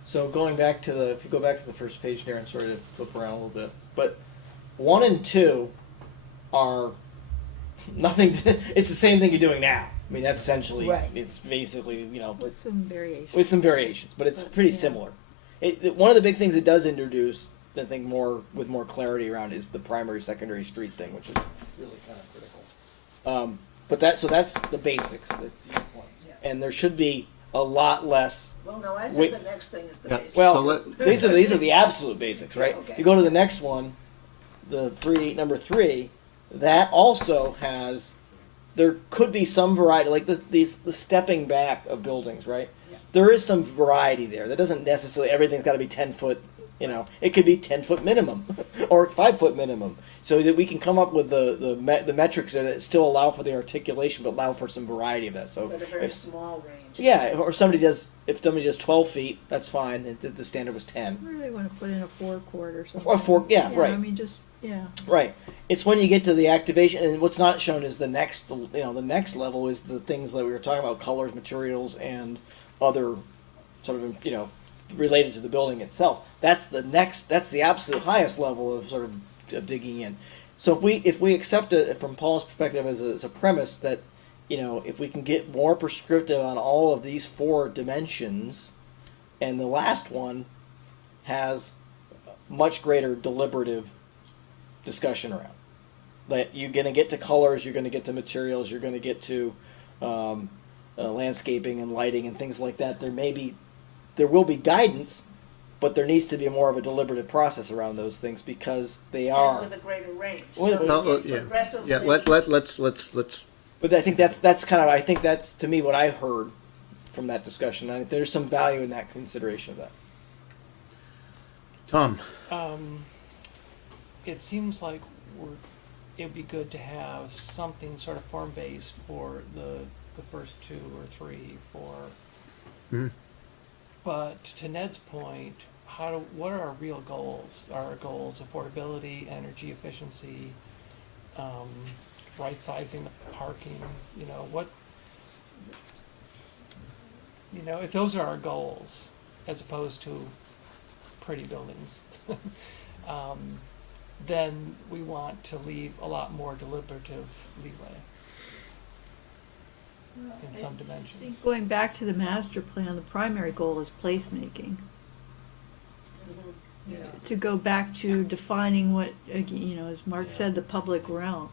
So going back to if you go back to the first page there and sort of flip around a little bit, but 1 and 2 are nothing. It's the same thing you're doing now. I mean, that's essentially, Right. it's basically, you know, With some variation. with some variations, but it's But, pretty yeah. similar. One of the big things it does introduce, I think, with more clarity around is the primary secondary street thing, which is really kind of critical. But that's the basics. That's your point. And there should be a lot less. Well, no, I Wait. the next thing is the Yeah. basic. Well, So let- these are the absolute basics, right? Okay. You go to the next one, number 3. That also has. There could be some variety, like the stepping back of buildings, right? Yeah. There is some variety there. That doesn't necessarily everything's got to be 10-foot. You know, it could be 10-foot minimum or 5-foot minimum, so that we can come up with the metrics that still allow for the articulation, but allow for some variety of that. So But a very if, small range. yeah, or if somebody does 12 feet, that's fine. The standard was 10. I really want to put in a forecourt or something. Or yeah, right. I mean, just, yeah. Right. It's when you get to the activation, and what's not shown is the next level is the things that we were talking about, colors, materials, and other sort of, related to the building itself. That's the absolute highest level of sort of digging in. So if we accept it from Paul's perspective as a premise that, if we can get more prescriptive on all of these 4 dimensions, and the last one has much greater deliberative discussion around. That you're going to get to colors, you're going to get to materials, you're going to get to landscaping and lighting and things like that. There will be guidance, but there needs to be more of a deliberative process around those things because they are. And with a greater range. Well, So no, you get yeah. progressively. Yeah, let's, But I think that's to me what I heard from that discussion. I think there's some value in that consideration of that. Tom, It seems like it'd be good to have something sort of form-based for the first 2 or 3, 4. Mhm. But to Ned's point, what are our real goals? Our goals: affordability, energy efficiency, right sizing the parking. If those are our goals, as opposed to pretty buildings, then we want to leave a lot more deliberative leeway in some I dimensions. think going back to the master plan, the primary goal is placemaking. To go back to defining what, as Mark said, the public realm,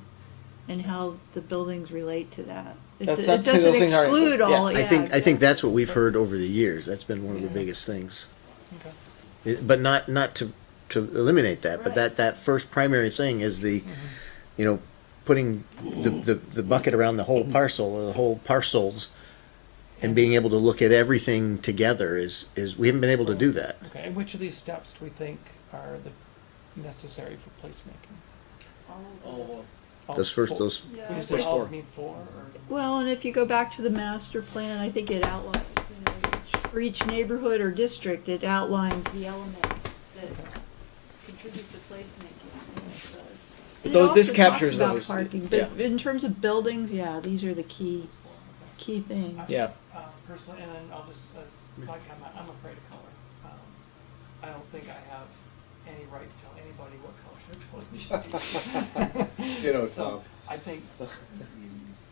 and how the buildings relate to that. It That's it not- see, doesn't those things aren't- exclude yeah. all, I yeah. think that's what we've heard over the years. That's been one of the Yeah. biggest things. Okay. But not to eliminate that, but that first primary thing is the, putting the bucket around the whole parcel or the whole parcels, and being able to look at everything together is we haven't been able to do that. Okay, and which of these steps do we think are necessary for placemaking? Oh, All Those first, 4? those, Yeah, Would you I say think- all need 4? Or? Well, and if you go back to the master plan, I think it outlines, for each neighborhood or district, it outlines the elements that contribute to placemaking. I think it does. And it This also talks captures about those. parking, but in terms of buildings, yeah, these are the key things. Yeah. Personally, and then I'll just, as side comment, I'm afraid of color. I don't think I have any right to tell anybody what color their building should be. So, I think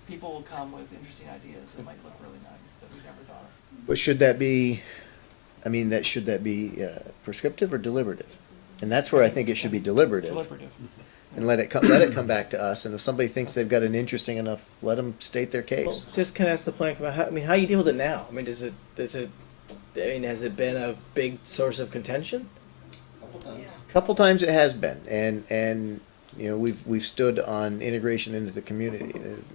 people will come with interesting ideas that might look really nice that we never thought of. but should that be, prescriptive or deliberative? And that's where I think it should be deliberative. Deliberative. and let it come back to us. And if somebody thinks they've got an interesting enough, let them state their Well, case. just can I ask the planning commission, how you deal with it now? I mean, has it been a big source of contention? A couple times it has been, and you know, we've stood on integration into the community.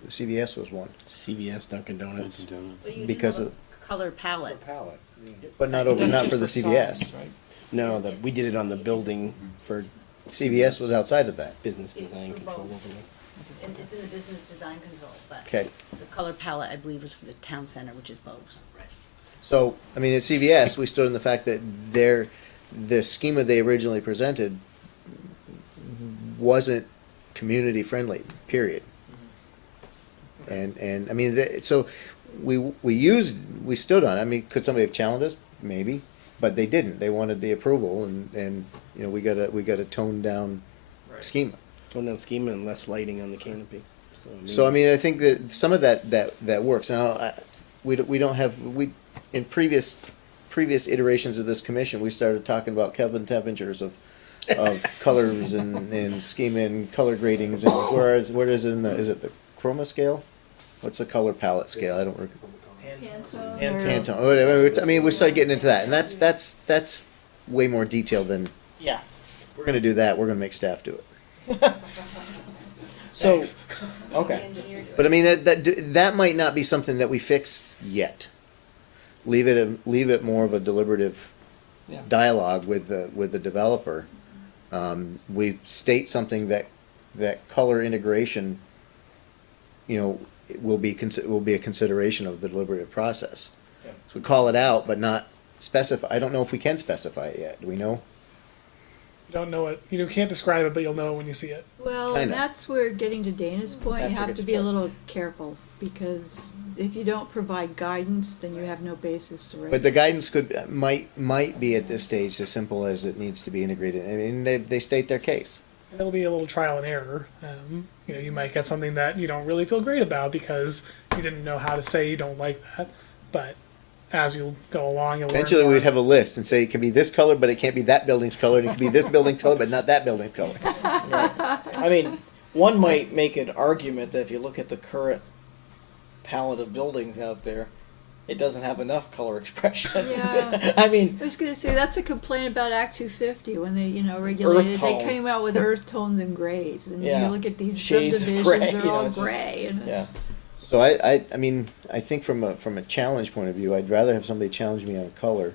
CVS was one, CVS, Dunkin' Donuts. But you do because have a of, color palette. but not for the CVS. Right? No, we did it on the building for CVS was outside of that. business design For control both. overlay. And it's in the business design control, but Okay. the color palette, I believe, was for the town center, which is Bows. So, I mean, at CVS, we stood in the fact that the schema they originally presented wasn't community friendly, period. And I mean, so we stood on it. I mean, could somebody have challenged us? Maybe, but they didn't. They wanted the approval, and you know, we got a toned down schema. Tone down schema and less lighting on the canopy. So I mean, I think that some of that works. Now, we don't have in previous iterations of this commission, we started talking about Kelvin temperatures of colors and schema and color gradings. And where is it is it the chroma scale? What's the color palette scale? I don't recall. Pantone. Oh, whatever. I mean, we started getting into that, and that's way more detailed than. Yeah. If we're gonna do that. We're gonna make staff do it. So, okay. But I mean, that might not be something that we fix yet. Leave it more of a deliberative Yeah. dialogue with the developer. We state something that color integration, you know, will be a consideration of the deliberative process. Yeah. So we call it out, but not specify. I don't know if we can specify it yet. Do we know? You don't know it. You can't describe it, but you'll know it when you see it. Well, Kinda. and that's where, getting to Dana's point, That's you where have it to gets be a tough. little careful, because if you don't provide guidance, then you have no basis to But rate. the guidance might be at this stage as simple as it needs to be integrated. I mean, they state their case. It'll be a little trial and error. You might get something that you don't really feel great about because you didn't know how to say you don't like that. But as you go along, you'll Eventually, learn more. we'd have a list and say it can be this color, but it can't be that building's color, and it can be this building's color, but not that building's color. I mean, one might make an argument that if you look at the current palette of buildings out there, it doesn't have enough color expression. Yeah. I mean, I was gonna say, that's a complaint about Act 250, when they, regulated, tone. they came out with earth tones and grays, and Yeah. you look at these Shades of subdivisions, gray, they're all it's just- gray, and yeah. it's, So I mean, I think from a challenge point of view, I'd rather have somebody challenge me on color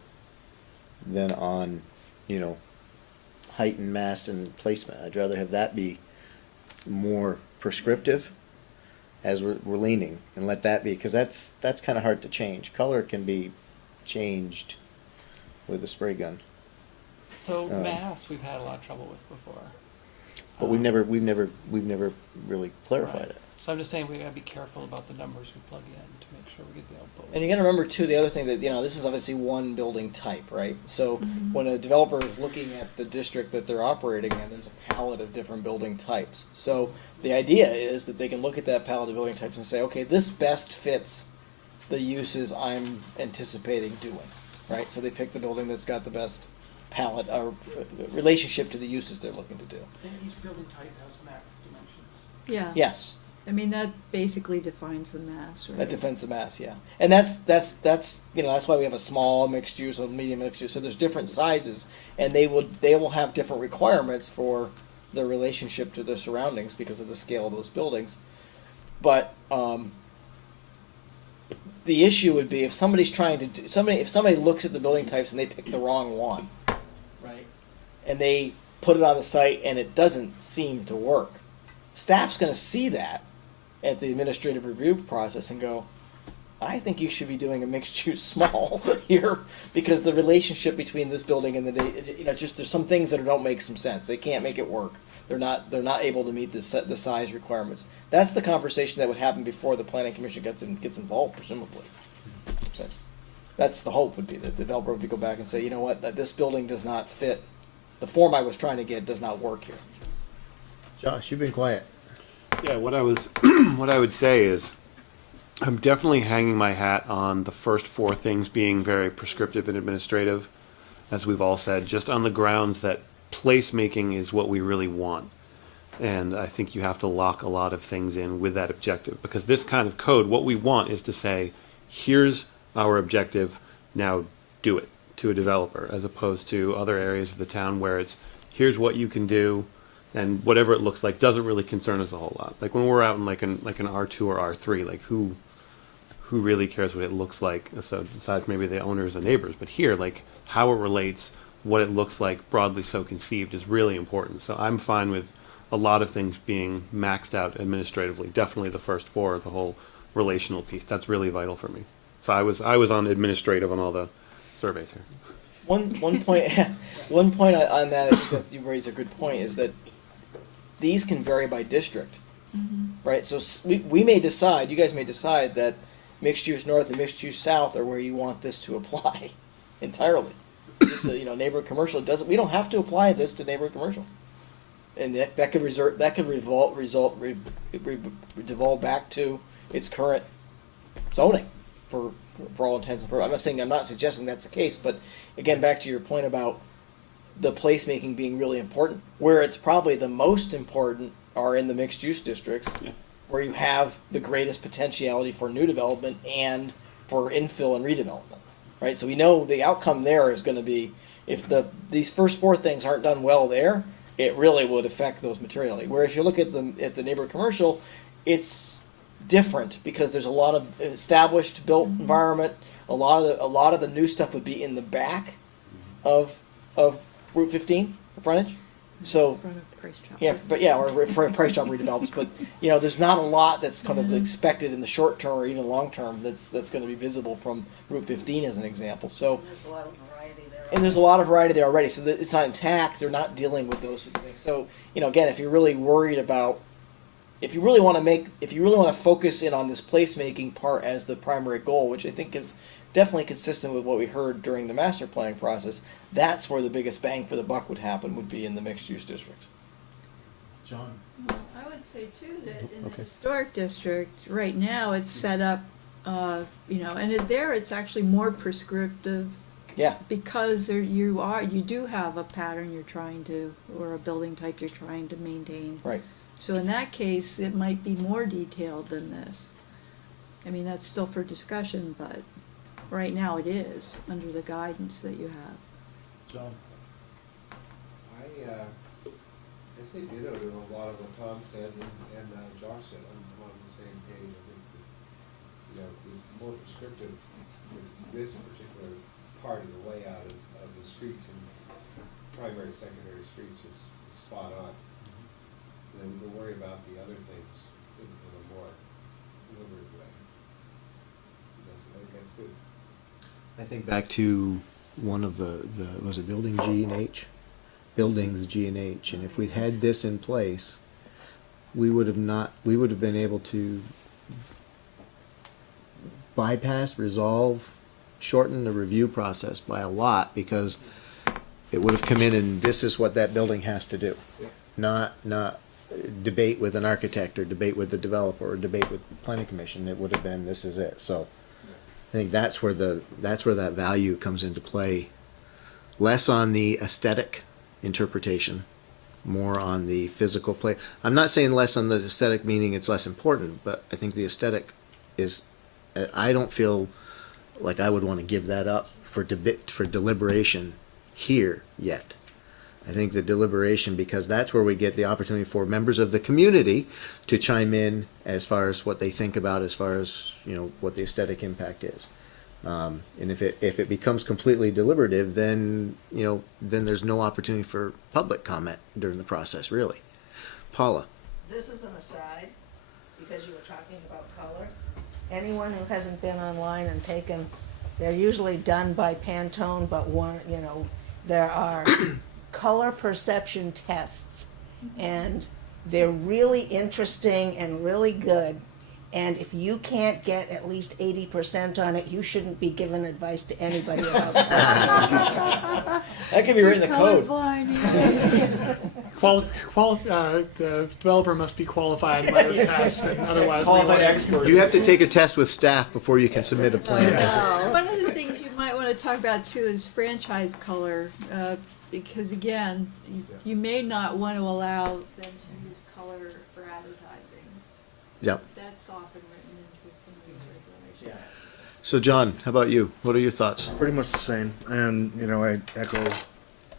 than on, height and mass and placement. I'd rather have that be more prescriptive as we're leaning, and let that be, because that's kind of hard to change. Color can be changed with a spray gun, So Uh, mass, we've had a lot of trouble with before. but we've never really clarified Right. it. So I'm just saying we gotta be careful about the numbers we plug in to make sure we get the output. And you got to remember too, the other thing that this is obviously one building type, right? So when a developer is looking at the district that they're operating in, there's a palette of different building types. So the idea is that they can look at that palette of building types and say, okay, this best fits the uses I'm anticipating doing, right? So they pick the building that's got the best palette or relationship to the uses they're looking to do. And each building type has max dimensions. yeah. Yes. I mean, that basically defines the mass, right? That defensive mass, yeah, and that's that's why we have a small mixed use, a medium mixed use. So there's different sizes, and they will have different requirements for their relationship to their surroundings because of the scale of those buildings. But the issue would be if somebody's trying to if somebody looks at the building types and they pick the wrong one, right, and they put it on the site and it doesn't seem to work. Staff's going to see that at the administrative review process and go, I think you should be doing a mixed use small here because the relationship between this building and just there's some things that don't make some sense. They can't make it work. They're not able to meet the size requirements. That's the conversation that would happen before the planning commission gets involved, presumably. That's the hope, would be the developer would go back and say, you know what, that this building does not fit. The form I was trying to get does not work here. Josh, you've been quiet. Yeah, what I would say is, I'm definitely hanging my hat on the first four things being very prescriptive and administrative, as we've all said, just on the grounds that placemaking is what we really want. And I think you have to lock a lot of things in with that objective, because this kind of code, what we want is to say, here's our objective, now do it to a developer, as opposed to other areas of the town where it's, here's what you can do, and whatever it looks like doesn't really concern us a whole lot. Like when we're out in like an R2 or R3, like who really cares what it looks like, so besides maybe the owners and neighbors. But here, like how it relates, what it looks like broadly so conceived is really important. So I'm fine with a lot of things being maxed out administratively. Definitely the first four, the whole relational piece. That's really vital for me. So I was on administrative on all the surveys here. One point one point on that, I think that you raise a good point, is that these can vary by district, right? So we may decide, you guys may decide that mixed use north and mixed use south are where you want this to apply entirely. You know, neighborhood commercial doesn't. We don't have to apply this to neighborhood commercial, and that could devolve back to its current zoning for all intents and purposes. I'm not suggesting that's the case, but again, back to your point about the placemaking being really important. Where it's probably the most important are in the mixed use districts, where you have the greatest potentiality for new development and for infill and redevelopment, right? So we know the outcome there is going to be, if these first four things aren't done well there, it really would affect those materially. Where if you look at the neighborhood commercial, it's different because there's a lot of established built environment. A lot of the new stuff would be in the back of Route 15, the frontage. So or for price drop redevelops. But you know, there's not a lot that's kind of expected in the short term or even long term that's going to be visible from Route 15 as an example. So There's a lot of variety there. and there's a lot of variety there already, so that it's not intact. They're not dealing with those sort of things. So you know, again, if you're really worried about, if you really want to focus in on this placemaking part as the primary goal, which I think is definitely consistent with what we heard during the master planning process, that's where the biggest bang for the buck would happen, would be in the mixed use districts. John? Well, I would say too that in the historic district, right now, it's set up, you know, and there it's actually more prescriptive. Yeah. Because you do have a pattern you're trying to, or a building type you're trying to maintain. Right. So in that case, it might be more detailed than this. I mean, that's still for discussion, but right now it is, under the guidance that you have. John? I say ditto to a lot of what Tom said and Josh said. I'm on the same page. I think that, you know, it's more prescriptive with this particular part of the layout of the streets and primary, secondary streets is spot on. And then we can worry about the other things in a more deliberative way. I think that's good. I think back to one of the was it building G and H? Buildings G and H, and if we'd had this in place, we would have been able to bypass, resolve, shorten the review process by a lot, because it would have come in and this is what that building has to do. Not debate with an architect or debate with the developer or debate with the planning commission. It would have been, this is it. So I think that's where that value comes into play. Less on the aesthetic interpretation, more on the physical play. I'm not saying less on the aesthetic meaning it's less important, but I think the aesthetic is, I don't feel like I would want to give that up for deliberation here yet. I think the deliberation, because that's where we get the opportunity for members of the community to chime in as far as what they think about, as far as, you know, what the aesthetic impact is. And if it becomes completely deliberative, then, you know, then there's no opportunity for public comment during the process, really. Paula? This is an aside, because you were talking about color. Anyone who hasn't been online and taken, they're usually done by Pantone, but there are color perception tests, and they're really interesting and really good. And if you can't get at least 80% on it, you shouldn't be giving advice to anybody about that. That could be written in the code. The developer must be qualified by this test, and otherwise Qualified expert. You have to take a test with staff before you can submit a plan. One of the things you might want to talk about too is franchise color, because again, you may not want to allow them to use Yeah. That's often written into some of these regulations. So John, how about you? What are your thoughts? Pretty much the same, and, you know, I echo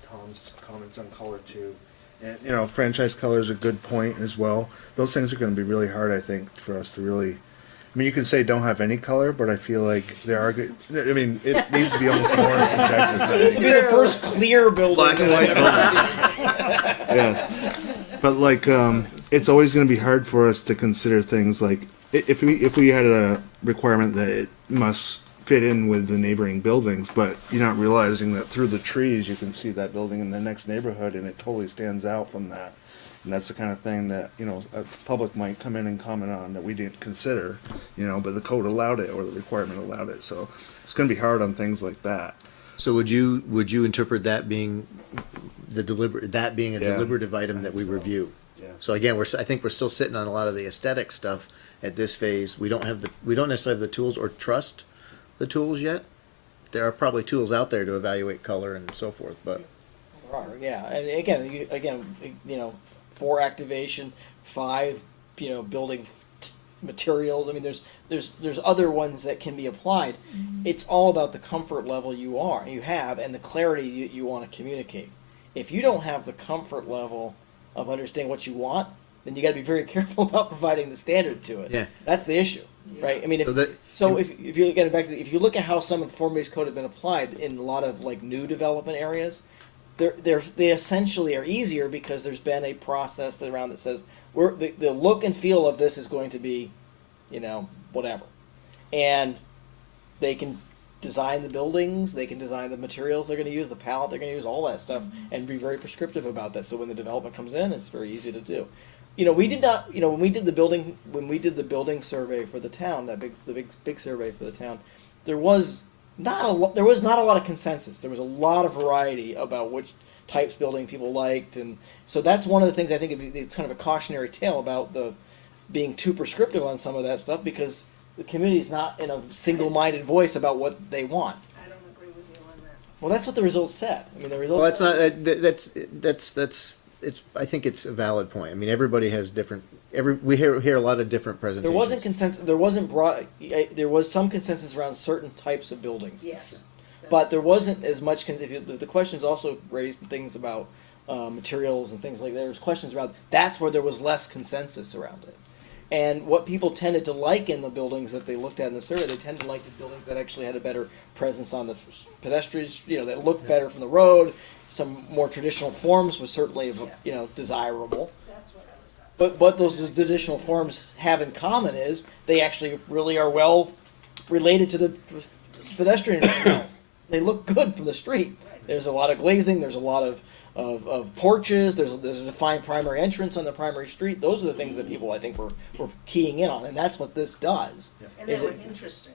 Tom's comments on color too. And, you know, franchise color is a good point as well. Those things are gonna be really hard, I think, for us to really, I mean, you can say don't have any color, but I feel like there are good, I mean, it needs to be almost more subjective. This will be the first clear building. Black and white Yes, but like, it's always going to be hard for us to consider things like if we had a requirement that it must fit in with the neighboring buildings, but you're not realizing that through the trees you can see that building in the next neighborhood, and it totally stands out from that. And that's the kind of thing that, you know, a public might come in and comment on that we didn't consider, you know, but the code allowed it or the requirement allowed it. So it's going to be hard on things like that. So would you interpret that being a deliberative item that we review? Yeah. So again, I think we're still sitting on a lot of the aesthetic stuff at this phase. We don't necessarily have the tools or trust the tools yet. There are probably tools out there to evaluate color and so forth, but There are, yeah, and again, you know, 4 activation, 5, you know, building materials. I mean, there's other ones that can be applied. It's all about the comfort level you have, and the clarity you want to communicate. If you don't have the comfort level of understanding what you want, then you got to be very careful about providing the standard to it. Yeah. That's the issue, right? I mean, if you get back to if you look at how some of form-based code have been applied in a lot of like new development areas, they essentially are easier because there's been a process around that says the look and feel of this is going to be, you know, whatever, and they can design the buildings, they can design the materials they're going to use, the palette they're going to use, all that stuff, and be very prescriptive about that. So when the development comes in, it's very easy to do. You know, we did not. You know, when we did the building survey for the town, the big survey for the town, there was not a lot of consensus. There was a lot of variety about which types of building people liked, and so that's one of the things I think it's kind of a cautionary tale about the being too prescriptive on some of that stuff, because the community is not in a single-minded voice about what they want. I don't agree with you on that. Well, that's what the results said. I mean, the results. well, that's not it's. I think it's a valid point. I mean, everybody has different. We hear a lot of different presentations. There wasn't consensus. There wasn't broad. There was some consensus around certain types of buildings. Yes. But there wasn't as much. The questions also raised things about materials and things like that. There was questions around. That's where there was less consensus around it. And what people tended to like in the buildings that they looked at in the survey, they tended to like the buildings that actually had a better presence on the pedestrians. You know, that looked better from the road. Some more traditional forms was certainly, you know, desirable. That's what I was talking But those traditional forms have in common is they actually really are well related to the pedestrian. They look good from the street. There's a lot of glazing. There's a lot of porches. There's a defined primary entrance on the primary street. Those are the things that people, I think, were keying in on, and that's what this does. And they were interesting.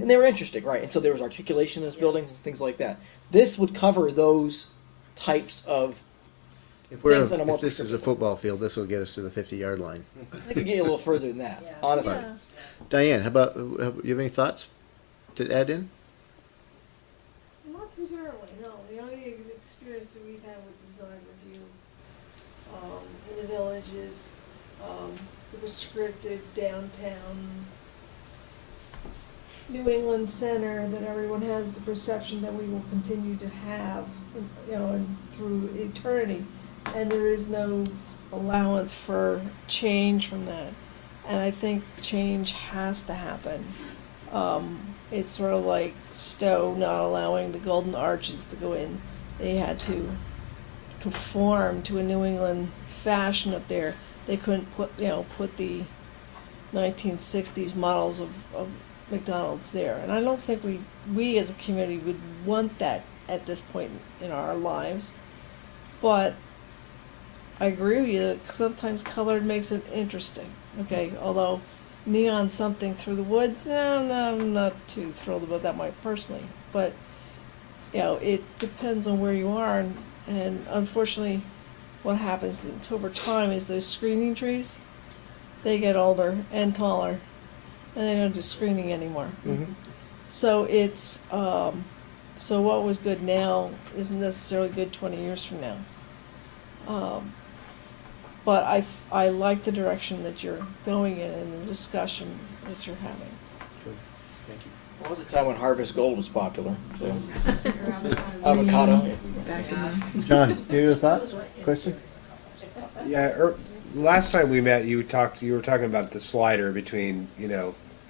And they were interesting, right? And so there was articulation in those buildings and things like that. This would cover those types of If things that are more if this is a prescriptive. football field, this will get us to the 50-yard line. I could get you a little further than that, Yeah. honestly. Yeah. Diane, how about you have any thoughts to add in? Not too terribly, no. The only experience that we've had with design review in the village is the prescriptive downtown New England center that everyone has the perception that we will continue to have, you know, and through eternity. And there is no allowance for change from that. And I think change has to happen. It's sort of like Stowe not allowing the golden arches to go in. They had to conform to a New England fashion up there. They couldn't put the 1960s models of McDonald's there. And I don't think we as a community would want that at this point in our lives. But I agree with you that sometimes color makes it interesting. Okay, although neon something through the woods, no, I'm not too thrilled about that personally. But you know, it depends on where you are, and unfortunately, what happens over time is those screening trees, they get older and taller, and they don't do screening anymore. Mm-hmm. So it's so what was good now isn't necessarily good 20 years from now. But I like the direction that you're going in and the discussion that you're having. There was a time when Harvest Gold was popular, so. Avocado. John, your thoughts, question? Yeah, last time we met, you were talking about the slider between,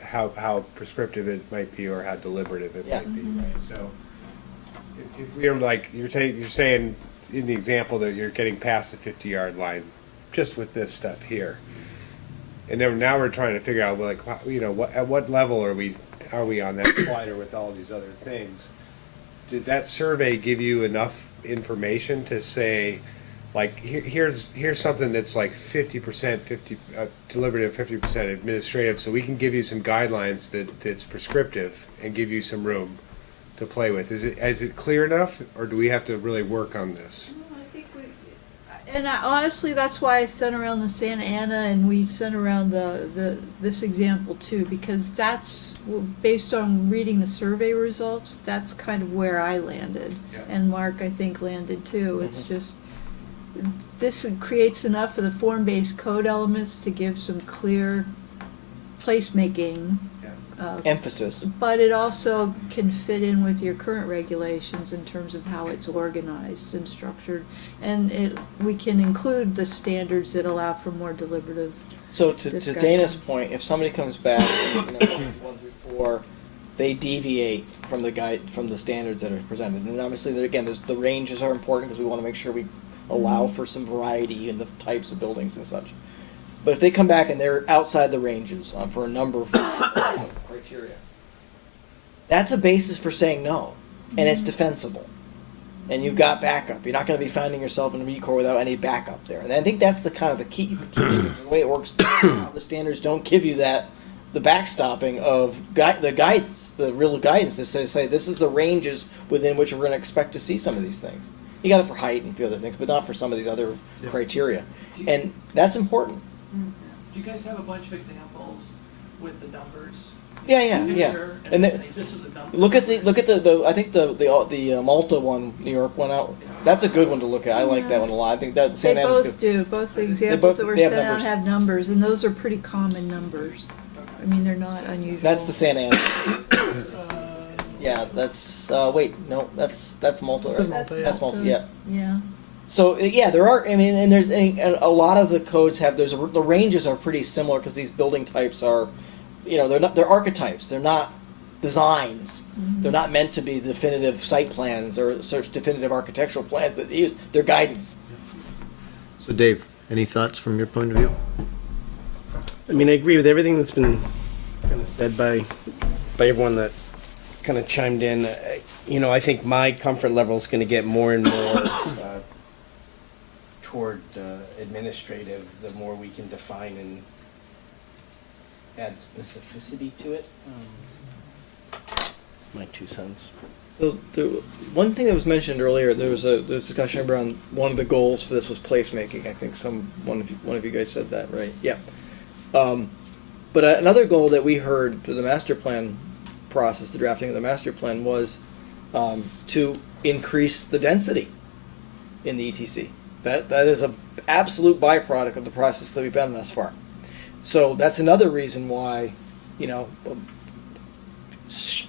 how prescriptive it might be or how deliberative it might be, right? So, if we're like, you're saying in the example that you're getting past the 50-yard line, just with this stuff here. And then now we're trying to figure out, like, at what level are we on that slider with all these other things? Did that survey give you enough information to say, like, here's something that's like 50% deliberative, 50% administrative, so we can give you some guidelines that's prescriptive and give you some room to play with? Is it clear enough, or do we have to really work on this? Honestly, that's why I sent around the Santa Ana and we sent around this example too, because that's, based on reading the survey results, that's kind of where I landed. Yeah. And Mark, I think, landed too. It's just, this creates enough of the form-based code elements to give some clear placemaking. Emphasis. But it also can fit in with your current regulations in terms of how it's organized and structured. And we can include the standards that allow for more deliberative. So to Discussion. Dana's point, if somebody comes back, 1 through 4, they deviate from the standards that are presented. And obviously, there's the ranges are important because we want to make sure we allow for some variety in the types of buildings and such. But if they come back and they're outside the ranges for a number of criteria, that's a basis for saying no, and it's defensible. And you've got backup. You're not going to be finding yourself in a Corps without any backup there. And I think that's the key. The way it works, the standards don't give you the backstopping of the guidance, the real guidance that say this is the ranges within which we're going to expect to see some of these things. You got it for height and a few other things, but not for some of these other criteria. And that's important. Do you guys have a bunch of examples with the numbers? Yeah. Picture, And say, this is a number. look at the I think the Malta one, New York one out. That's a good one to look at. I like that one a lot. I think that They Santa Ana's both good. do. Both the examples that were they have sent out numbers. have numbers, and those are pretty common numbers. I mean, they're not unusual. That's the Santa Ana. Yeah, that's that's Malta. This right? is Malta, yeah. That's Malta. Yeah. Yeah. So there are. I mean, and a lot of the codes have. The ranges are pretty similar because these building types are, they're archetypes. They're not designs. Mm-hmm. They're not meant to be definitive site plans or definitive architectural plans that they use. They're guidance. So Dave, any thoughts from your point of view? I mean, I agree with everything that's been kind of said by everyone that kind of chimed in. I think my comfort level is going to get more and more toward administrative the more we can define and add specificity to it. That's my 2 cents. So the one thing that was mentioned earlier, there was discussion around one of the goals for this was placemaking. I think one of you guys said that, right? Yeah. But another goal that we heard through the master plan process, the drafting of the master plan, was to increase the density in the ETC. That is an absolute byproduct of the process that we've been thus far. So that's another reason why,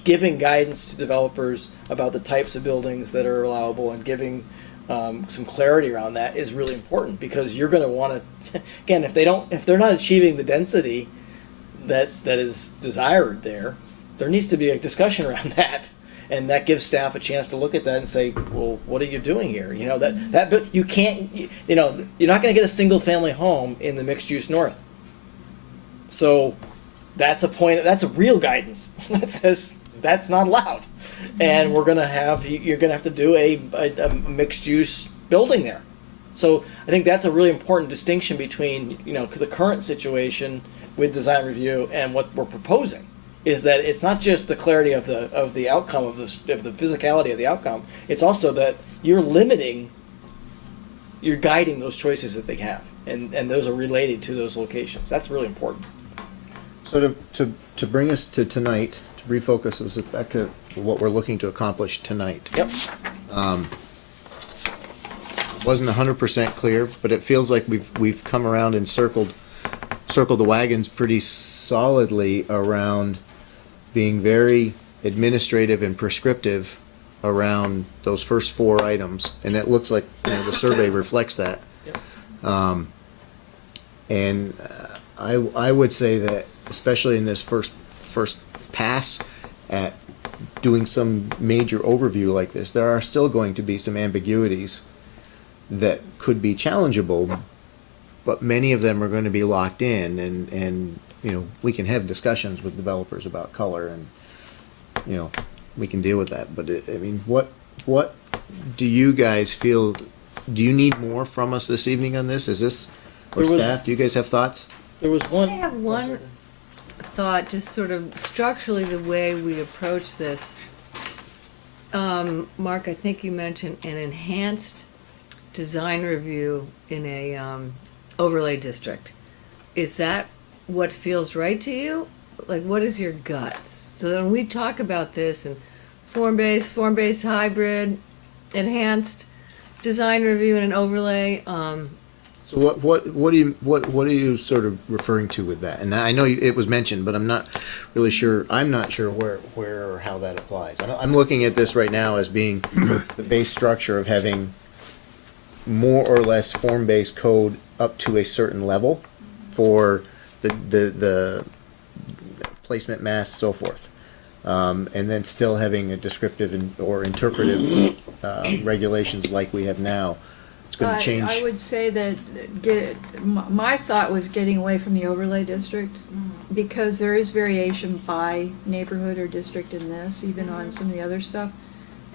giving guidance to developers about the types of buildings that are allowable and giving some clarity around that is really important, because you're going to want to, again, if they're not achieving the density that is desired there needs to be a discussion around that, and that gives staff a chance to look at that and say, well, what are you doing here? But you can't, you're not going to get a single family home in the mixed use north. So that's a real guidance that says that's not allowed, and you're gonna have to do a mixed use building there. So I think that's a really important distinction between the current situation with design review and what we're proposing, is that it's not just the clarity of the outcome of the physicality of the outcome. It's also that you're guiding those choices that they have, and those are related to those locations. That's really important. So to bring us to tonight, to refocus us back to what we're looking to accomplish tonight. Yep. wasn't 100% clear, but it feels like we've come around and circled the wagons pretty solidly around being very administrative and prescriptive around those first 4 items, and it looks like, you know, the survey reflects that. And I would say that, especially in this first pass at doing some major overview like this, there are still going to be some ambiguities that could be challengeable, but many of them are going to be locked in, and you know, we can have discussions with developers about color, and you know, we can deal with that. But I mean, what do you guys feel? Do you need more from us this evening on this? Is this, or There was- staff? Do you guys have thoughts? There was one. I have one thought, just sort of structurally the way we approach this. Mark, I think you mentioned an enhanced design review in a overlay district. Is that what feels right to you? Like, what is your gut? So when we talk about this and form-based hybrid, enhanced design review and an overlay, So what are you sort of referring to with that? And I know it was mentioned, but I'm not really sure. I'm not sure where or how that applies. I'm looking at this right now as being the base structure of having more or less form-based code up to a certain level for the placement, mass, so forth, and then still having a descriptive or interpretive regulations like we have now. It's going to change. I would say that my thought was getting away from the overlay district, because there is variation by neighborhood or district in this, even on some of the other stuff,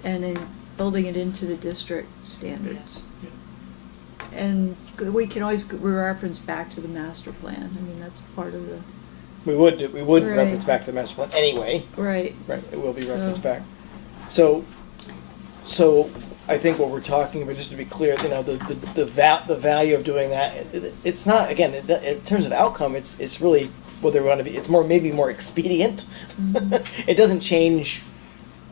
and then building it into the district standards. And we can always reference back to the master plan. I mean, that's part of the, We would Right. reference back to the master plan anyway. right. Right, it will be So- referenced back. So I think what we're talking about, just to be clear, you know, the value of doing that, it's not, again, in terms of outcome, it's really whether we want to be, it's maybe more expedient. It doesn't change,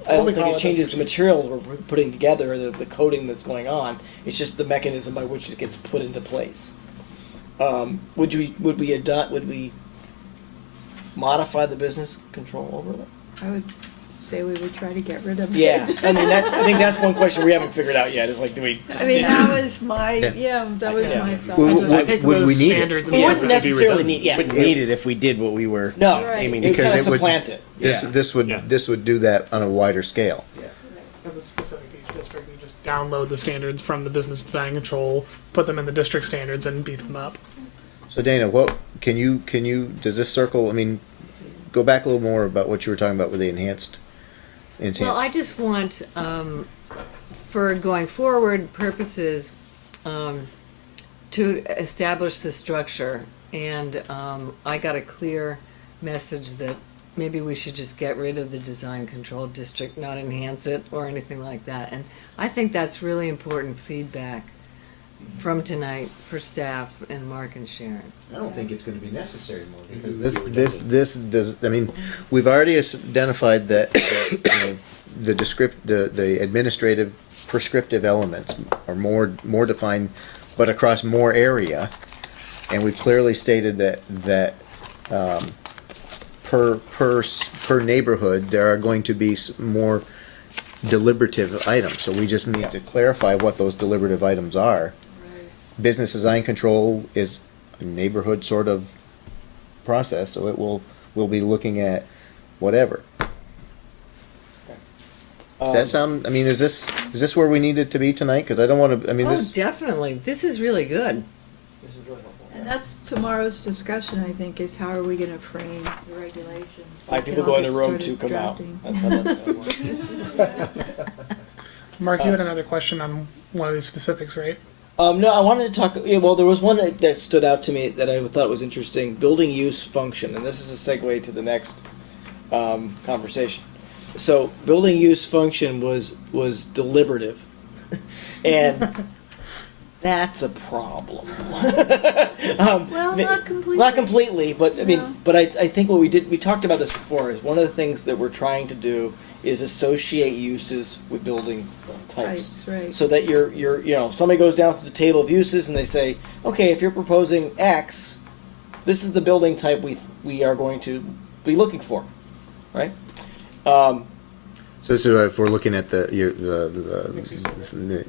I don't think it changes the materials we're putting together, or the coding that's going on. It's just the mechanism by which it gets put into place. Would we modify the business control overlay? I would say we would try to get rid of it. Yeah, I mean, I think that's one question we haven't figured out yet, is like, do we? I mean, that was my, that was Yeah. my thought. Would- And just take would those we need it? standards We and wouldn't make them necessarily need, yeah. Wouldn't need it if we did what we were No, Right. aiming to it do. kind of Because it would- supplant it. This Yeah. this would do that on a wider scale. Because it's specific to each district, you just download the standards from the business design control, put them in the district standards, and beef them up. So Dana, what can you does this circle? I mean, go back a little more about what you were talking about with the enhanced. well, I just want, for going forward purposes, to establish the structure. And I got a clear message that maybe we should just get rid of the design control district, not enhance it or anything like that. And I think that's really important feedback from tonight for staff and Mark and Sharon. I don't think it's going to be necessary more because this does. I mean, we've already identified that you know, the administrative prescriptive elements are more defined, but across more area, and we've clearly stated that per neighborhood there are going to be more deliberative items. So we just need to clarify what those deliberative items are. Business design control is a neighborhood sort of process, so we'll be looking at whatever. Does that sound? I mean, is this where we need it to be tonight? Because I don't want to. I mean, Oh, this. definitely. This is really good. This is really helpful. And that's tomorrow's discussion, I think, is how are we gonna frame the regulations? Five We people can all go in get a room, started 2 come out. drafting. That's how that's gonna work. Mark, you had another question on one of these specifics, right? No, I wanted to talk. Yeah, well, there was one that stood out to me that I thought was interesting. Building use function, and this is a segue to the next conversation. So, building use function was deliberative, and that's a problem. Well, not completely. Not completely, but I mean, No. but I think what we did, we talked about this before, is one of the things that we're trying to do is associate uses with building types. Types, right. So that somebody goes down through the table of uses and they say, okay, if you're proposing X, this is the building type we are going to be looking for, right? So this is if we're looking at the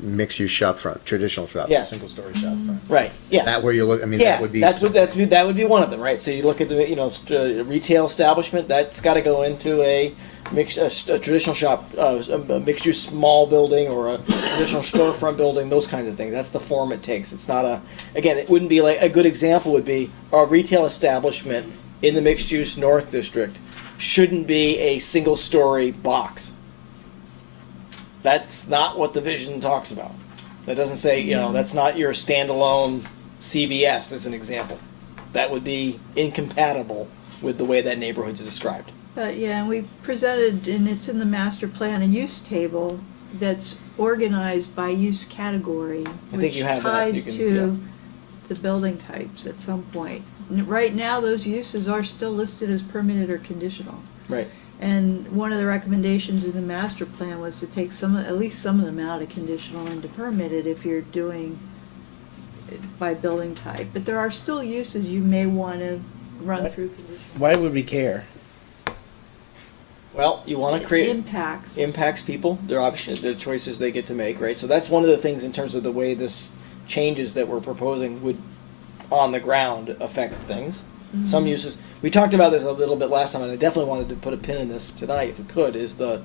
mixed-use shop front, traditional shop, Yes. single-story shop front. Right, yeah. That where you look, I mean, Yeah, that would be. that would be one of them, right? So you look at the retail establishment, that's got to go into a traditional shop, a mixed use small building or a traditional storefront building, those kinds of things. That's the form it takes. It's not again, it wouldn't be like, a good example would be a retail establishment in the mixed use North District shouldn't be a single story box. That's not what the vision talks about. That doesn't say, that's not your standalone CVS as an example. That would be incompatible with the way that neighborhood's described. But yeah, and we presented, and it's in the master plan, a use table that's organized by use category, I think which you have that. ties You can- to the building types at some point. Right now, those uses are still listed as permitted or conditional. Right. And one of the recommendations in the master plan was to take at least some of them out of conditional into permitted if you're doing it by building type. But there are still uses you may want to run through conditional. Why would we care? Well, you want to It create impacts people, their options, their choices they get to make, right? So that's one of the things in terms of the way this changes that we're proposing would, on the ground, affect things. Some uses, we talked about this a little bit last time, and I definitely wanted to put a pin in this tonight, if we could, is the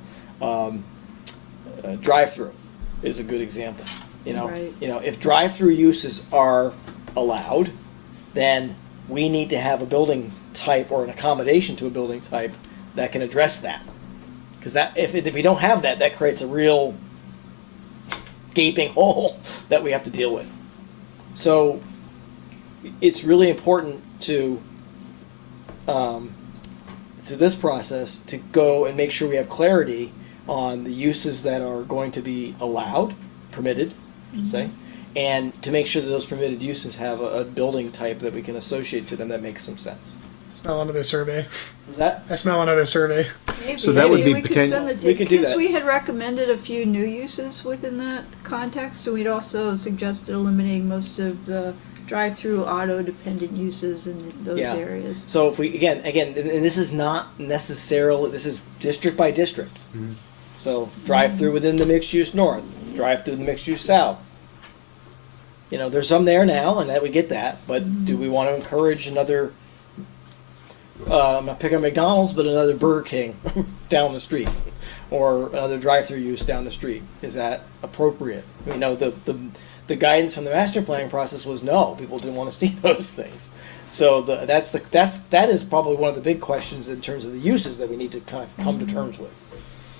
drive-through is a good example. Right. If drive-through uses are allowed, then we need to have a building type or an accommodation to a building type that can address that. Because if we don't have that, that creates a real gaping hole that we have to deal with. So it's really important to this process to go and make sure we have clarity on the uses that are going to be allowed, permitted, I should say, and to make sure that those permitted uses have a building type that we can associate to them that makes some sense. Smell another survey. Is that? I smell another survey. Maybe, So that would maybe be we could send we could do because that. we had recommended a few new uses within that context, and we'd also suggested eliminating most of the drive-through auto-dependent uses in those Yeah. areas. So if we, again, and this is not necessarily, this is district by district. So drive-through within the mixed-use north, drive-through the mixed-use south. There's some there now, and that we get that, but do we want to encourage another, I'm not picking on McDonald's, but another Burger King down the street? Or another drive-through use down the street? Is that appropriate? The guidance from the master planning process was no, people didn't want to see those things. So that is probably one of the big questions in terms of the uses that we need to kind of come to terms with.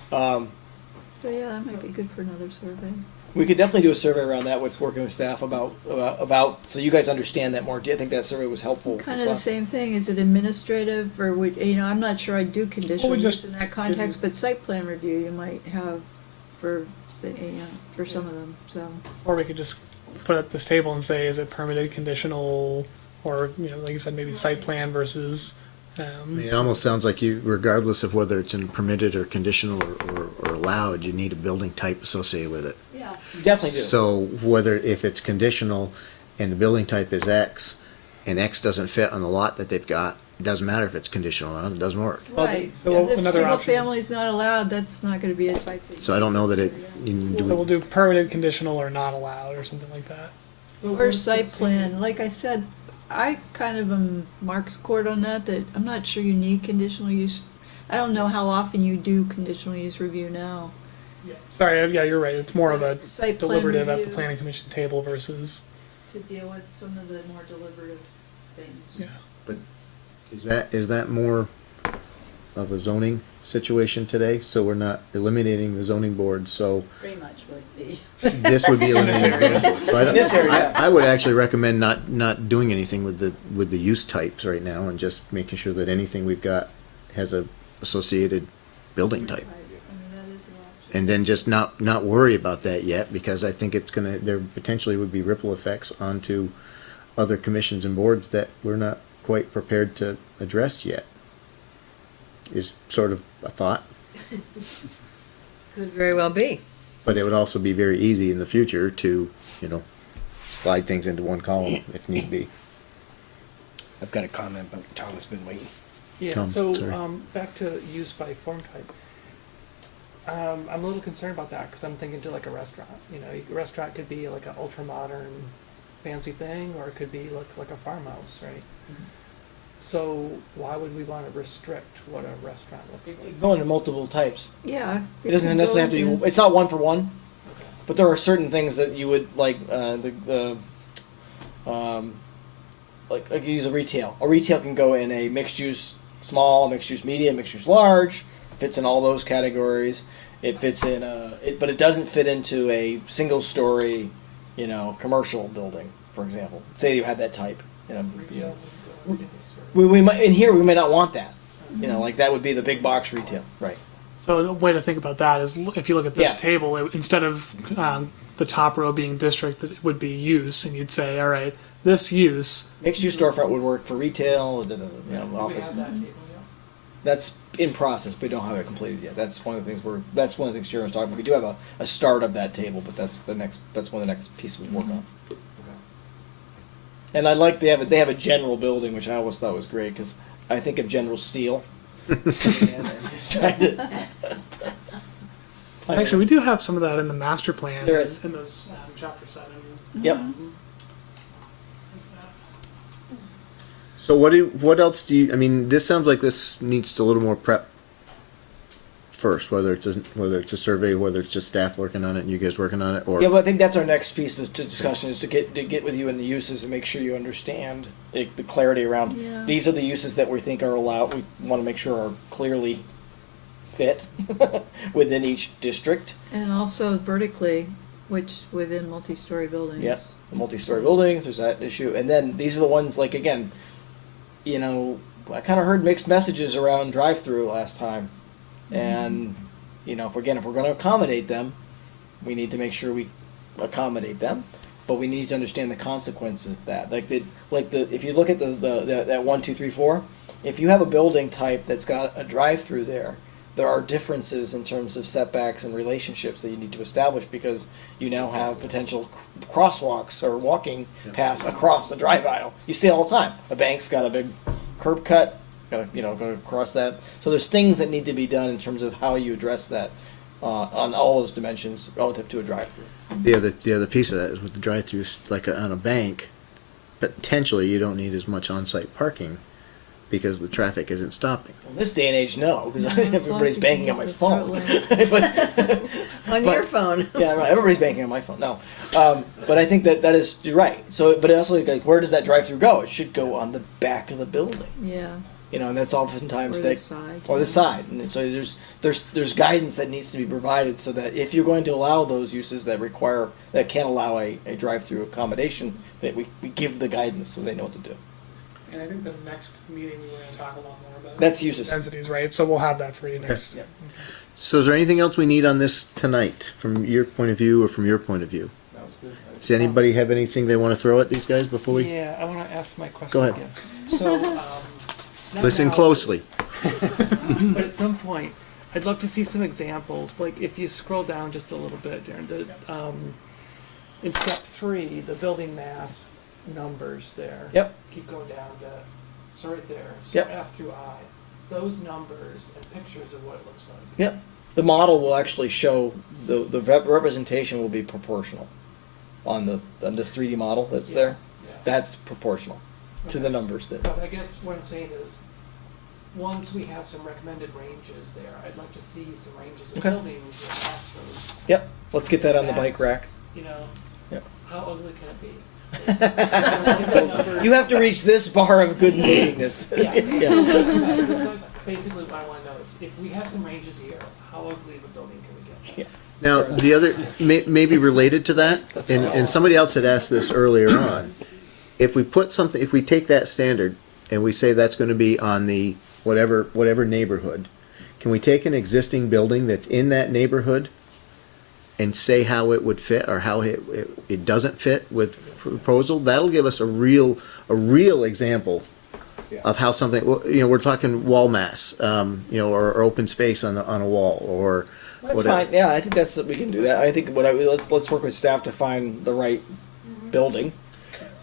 So yeah, that might be good for another survey. We could definitely do a survey around that with working with staff about so you guys understand that more. I think that survey was helpful. Kind of the same thing, is it administrative, or would, I'm not sure I'd do conditional Well, we use just in that context, but site plan review you might have for some of them, so. Or we could just put at this table and say, is it permitted, conditional, or, like you said, maybe site plan versus, I mean, it almost sounds like you, regardless of whether it's in permitted or conditional or allowed, you need a building type associated with it. Yeah. You definitely do. So if it's conditional and the building type is X, and X doesn't fit on the lot that they've got, it doesn't matter if it's conditional or not, it doesn't work. Right, so and if another single option- family's not allowed, that's not gonna be a type. So I don't know that it, so we'll do permitted, conditional, or not allowed, or something like that. Or site plan, like I said, I kind of am Mark's court on that I'm not sure you need conditional use. I don't know how often you do conditional use review now. Sorry, yeah, you're right, it's more of a Site plan deliberative at the review. planning commission table versus, To deal with some of the more deliberative things. yeah. is that more of a zoning situation today? So we're not eliminating the zoning board, so Pretty much would be. this would be eliminating the zoning board. So I In this area. don't, I would actually recommend not doing anything with the use types right now and just making sure that anything we've got has a associated building type. Right, I mean, that is an option. and then just not worry about that yet, because I think there potentially would be ripple effects onto other commissions and boards that we're not quite prepared to address yet, is sort of a thought. Could very well be. But it would also be very easy in the future to, slide things into one column if need be. I've got a comment, but Tom has been waiting. Yeah, Tom, so, sorry. back to use by form type. I'm a little concerned about that, cause I'm thinking to like a restaurant, a restaurant could be like an ultra-modern fancy thing, or it could be like a farmhouse, right? So why would we wanna restrict what a restaurant looks like? Go into multiple types. Yeah. It doesn't necessarily have to be, it's not one for one, Okay. but there are certain things that you would like, like you use a retail. A retail can go in a mixed use small, mixed use medium, mixed use large, fits in all those categories. It fits in but it doesn't fit into a single story, commercial building, for example. Say you had that type. Retail, We might, in here, we may not want that. Like that would be the big box retail, right? So the way to think about that is, if you look at this Yeah. table, instead of the top row being district, it would be use, and you'd say, all right, this use. Mixed use storefront would work for retail, Do we office. have that table yet? That's in process, but we don't have it completed yet. That's one of the things that's one of the things Sharon's talking about. We do have a start of that table, but that's one of the next pieces we work on. Okay. And I like they have a general building, which I always thought was great, because I think of General Steel. Trying to- Actually, we do have some of that in the master plan. There is. In those chapter 7. Yep. Is that- So what else do you, this sounds like this needs a little more prep first, whether it's a survey, whether it's just staff working on it and you guys working on it, or. Yeah, but I think that's our next piece of the discussion is to get with you in the uses and make sure you understand the clarity around. Yeah. These are the uses that we think are allowed. We want to make sure are clearly fit within each district. And also vertically, which within multi-story buildings. Yep, the multi-story buildings. There's that issue, and then these are the ones like again, I kind of heard mixed messages around drive-through last time, and if we're going to accommodate them, we need to make sure we accommodate them, but we need to understand the consequences of that. If you look at that 1, 2, 3, 4, if you have a building type that's got a drive-through there are differences in terms of setbacks and relationships that you need to establish because you now have potential crosswalks or walking paths across the drive aisle. You see it all the time. A bank's got a big curb cut, go across that. So there's things that need to be done in terms of how you address that on all those dimensions relative to a drive-through. The other piece of that is with the drive-throughs, like on a bank, potentially you don't need as much on-site parking because the traffic isn't stopping. In this day and age, no, because As long as everybody's you banking can on my get the phone. throat but, On your phone. yeah, right. Everybody's banking on my phone. No, but I think that is you're right. So, but also, like, where does that drive-through go? It should go on the back of the building. Yeah, And that's oftentimes or that the side. or the side. And so there's guidance that needs to be provided so that if you're going to allow those uses that can allow a drive-through accommodation, that we give the guidance so they know what to do. And I think the next meeting we're going to talk a lot more about That's uses. densities, right? So we'll have that for you next. Yeah. So is there anything else we need on this tonight, from your point of view or from your point of view? That was good. Does anybody have anything they want to throw at these guys before we? Yeah, I wanna ask my question Go ahead. again. So, not Listen now, closely. But at some point, I'd love to see some examples, like if you scroll down just a little bit, Darren, in step 3, the building mass numbers there. Yep. Keep going down to, so right there, so Yep. F through I, those numbers and pictures of what it looks like. Yep. The model will actually show the representation will be proportional on this 3D model that's Yeah, there. yeah. That's proportional to the Okay. numbers that. But I guess what I'm saying is, once we have some recommended ranges there, I'd like to see some ranges of Okay. buildings that match those. Yep. Let's get that on the bike Max, rack. Yep. How ugly can it be? Numbers- You have to reach this bar of good neatness. Yeah. Yeah. Basically, what I want to know is, if we have some ranges here, how ugly of a building can we get? Now, the other, maybe related to that, and somebody else had asked this earlier on, if we take that standard and we say that's gonna be on the whatever neighborhood, can we take an existing building that's in that neighborhood and say how it would fit or how it doesn't fit with proposal, that'll give us a real example of how something, we're talking wall mass, or open space on a wall or That's whatever. fine. Yeah, I think we can do that. I think let's work with staff to find the right building,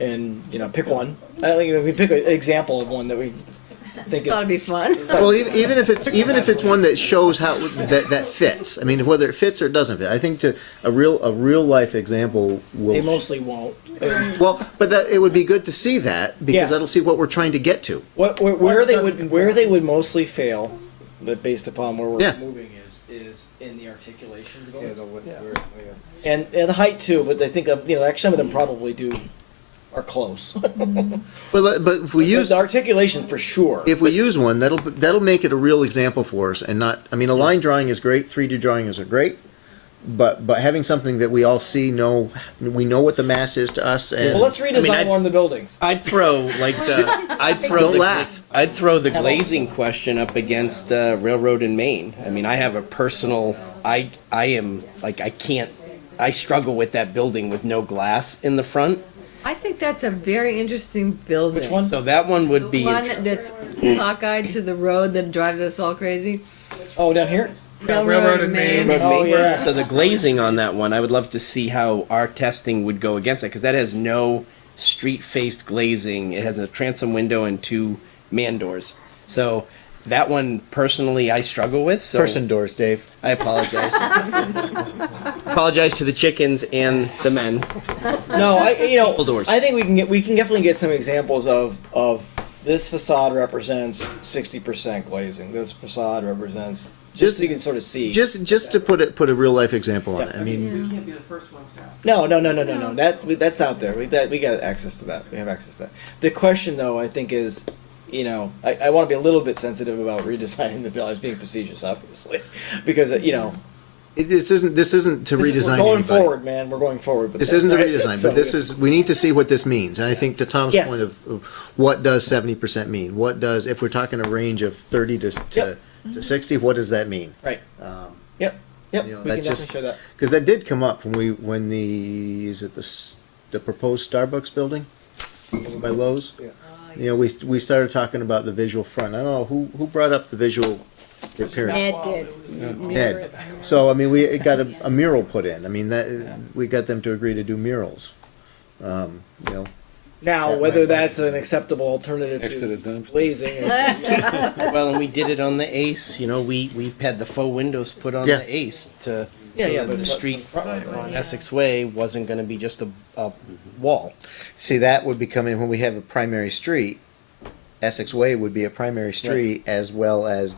and pick one. I think we pick an example of one that we think It's ought to be fun. Well, even if it's one that shows how that fits. I mean, whether it fits or doesn't fit. I think a real life example will. they mostly won't. Well, but it would be good to see that because Yeah. that'll see what we're trying to get to. Where they would mostly fail, but based upon where we're Yeah. moving is in the articulation. of the Yeah, buildings. where And the height too, but I think actually some of them probably are close. But if we use the articulation for sure. if we use one, that'll make it a real example for us, and not. I mean, a line drawing is great. 3D drawings are great. But having something that we all see, we know what the mass is to us, and Well, let's redesign I'd- one of the buildings. I'd throw Don't laugh. I'd throw the glazing question up against Railroad in Maine. I mean, I have a personal. I am like I struggle with that building with no glass in the front. I think that's a very interesting building. Which one? So that one would be. One that's cockeyed to the road that drives us all crazy. Oh, down here. Railroad in Maine. Oh, yeah. So the glazing on that one, I would love to see how our testing would go against that, because that has no street-faced glazing. It has a transom window and 2 man doors. So that one, personally, I struggle with. So person doors, Dave. I apologize. Apologize to the chickens and the men. No, Doors. I think we can definitely get some examples of this facade represents 60% glazing. This facade represents just so you can sort of see. Just to put a real life example on it. I mean, We can't be the first ones to ask. No. That's out there. We got access to that. We have access to that. The question, though, I think is, I want to be a little bit sensitive about redesigning the building. I was being facetious, obviously, because this isn't to redesign we're going anybody. forward, man. We're going forward. But This that's isn't a right. redesign, So but this is, we need to see what this means. And I think to Tom's Yes. point of what does 70% mean? What does, if we're talking a range of 30 to 60, what does that mean? right. Um, Yep. you know, We can that's just, definitely show that. because that did come up when the proposed Starbucks building over by Lowe's? We started talking about the visual front. I don't know, who brought up the visual appearance? Ed did. Ed. So, I mean, we got a mural put in. I mean, we got them to agree to do murals. You know, Now, That whether might- that's an acceptable alternative Next to the to dumpster. glazing. Well, and we did it on the Ace. We had the faux windows put on Yeah. the Ace to. Yeah, so yeah, that but the it's- street on Essex Way wasn't going to be just a wall. see, that would be coming when we have a primary street. Essex Way would be a primary street as well as,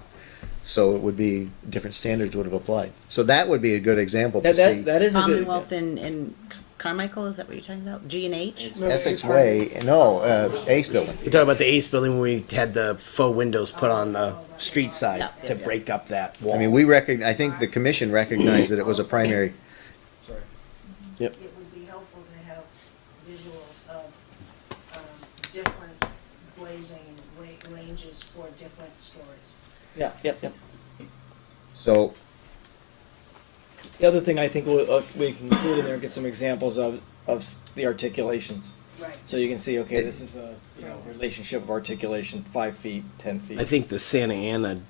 so it would be, different standards would have applied. So that would be a good example to see. That is a good. Commonwealth and Carmichael, is that what you're talking about? G and H? Essex Way, no, Ace Building. We're talking about the Ace building when we had the faux windows put on the street side Yeah. to break up that wall. I mean, I think the commission recognized that it was a primary. Yep. It would be helpful to have visuals of different glazing ranges for different stories. Yeah, yep. So, The other thing I think we can include in there, get some examples of the articulations. Right. So you can see, okay, this is a relationship of articulation, 5 feet, 10 feet. I think the Santa Ana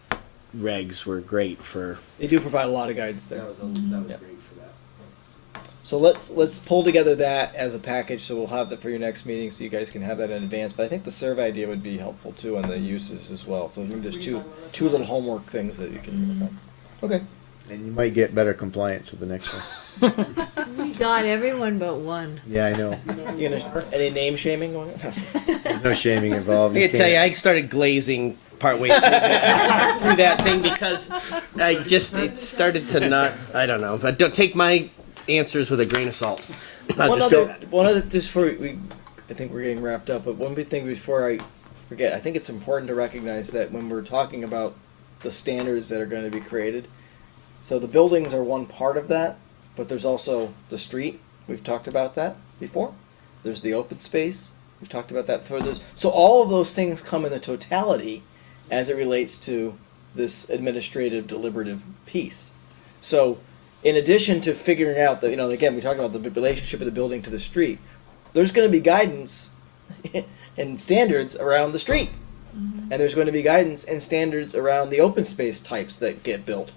regs were great for. They do provide a lot of guidance there. That was Yeah. great for that. So let's pull together that as a package, so we'll have that for your next meeting, so you guys can have that in advance. But I think the survey idea would be helpful too, and the uses as well. So I think there's two little homework things that you can work on. Okay. and you might get better compliance with the next one. We got everyone but one. Yeah, I know. You gonna, any name shaming going on? There's no shaming involved. I You can tell you, can't- I started glazing partway through that thing because it started to not. I don't know, but don't take my answers with a grain of salt. I'll just say that. One other, just before I think we're getting wrapped up, but one big thing before I forget, I think it's important to recognize that when we're talking about the standards that are going to be created, so the buildings are one part of that, but there's also the street. We've talked about that before. There's the open space. We've talked about that further. So all of those things come in the totality as it relates to this administrative deliberative piece. So in addition to figuring out the, again, we talked about the relationship of the building to the street, there's going to be guidance and standards around the street. And there's going to be guidance and standards around the open space types that get built.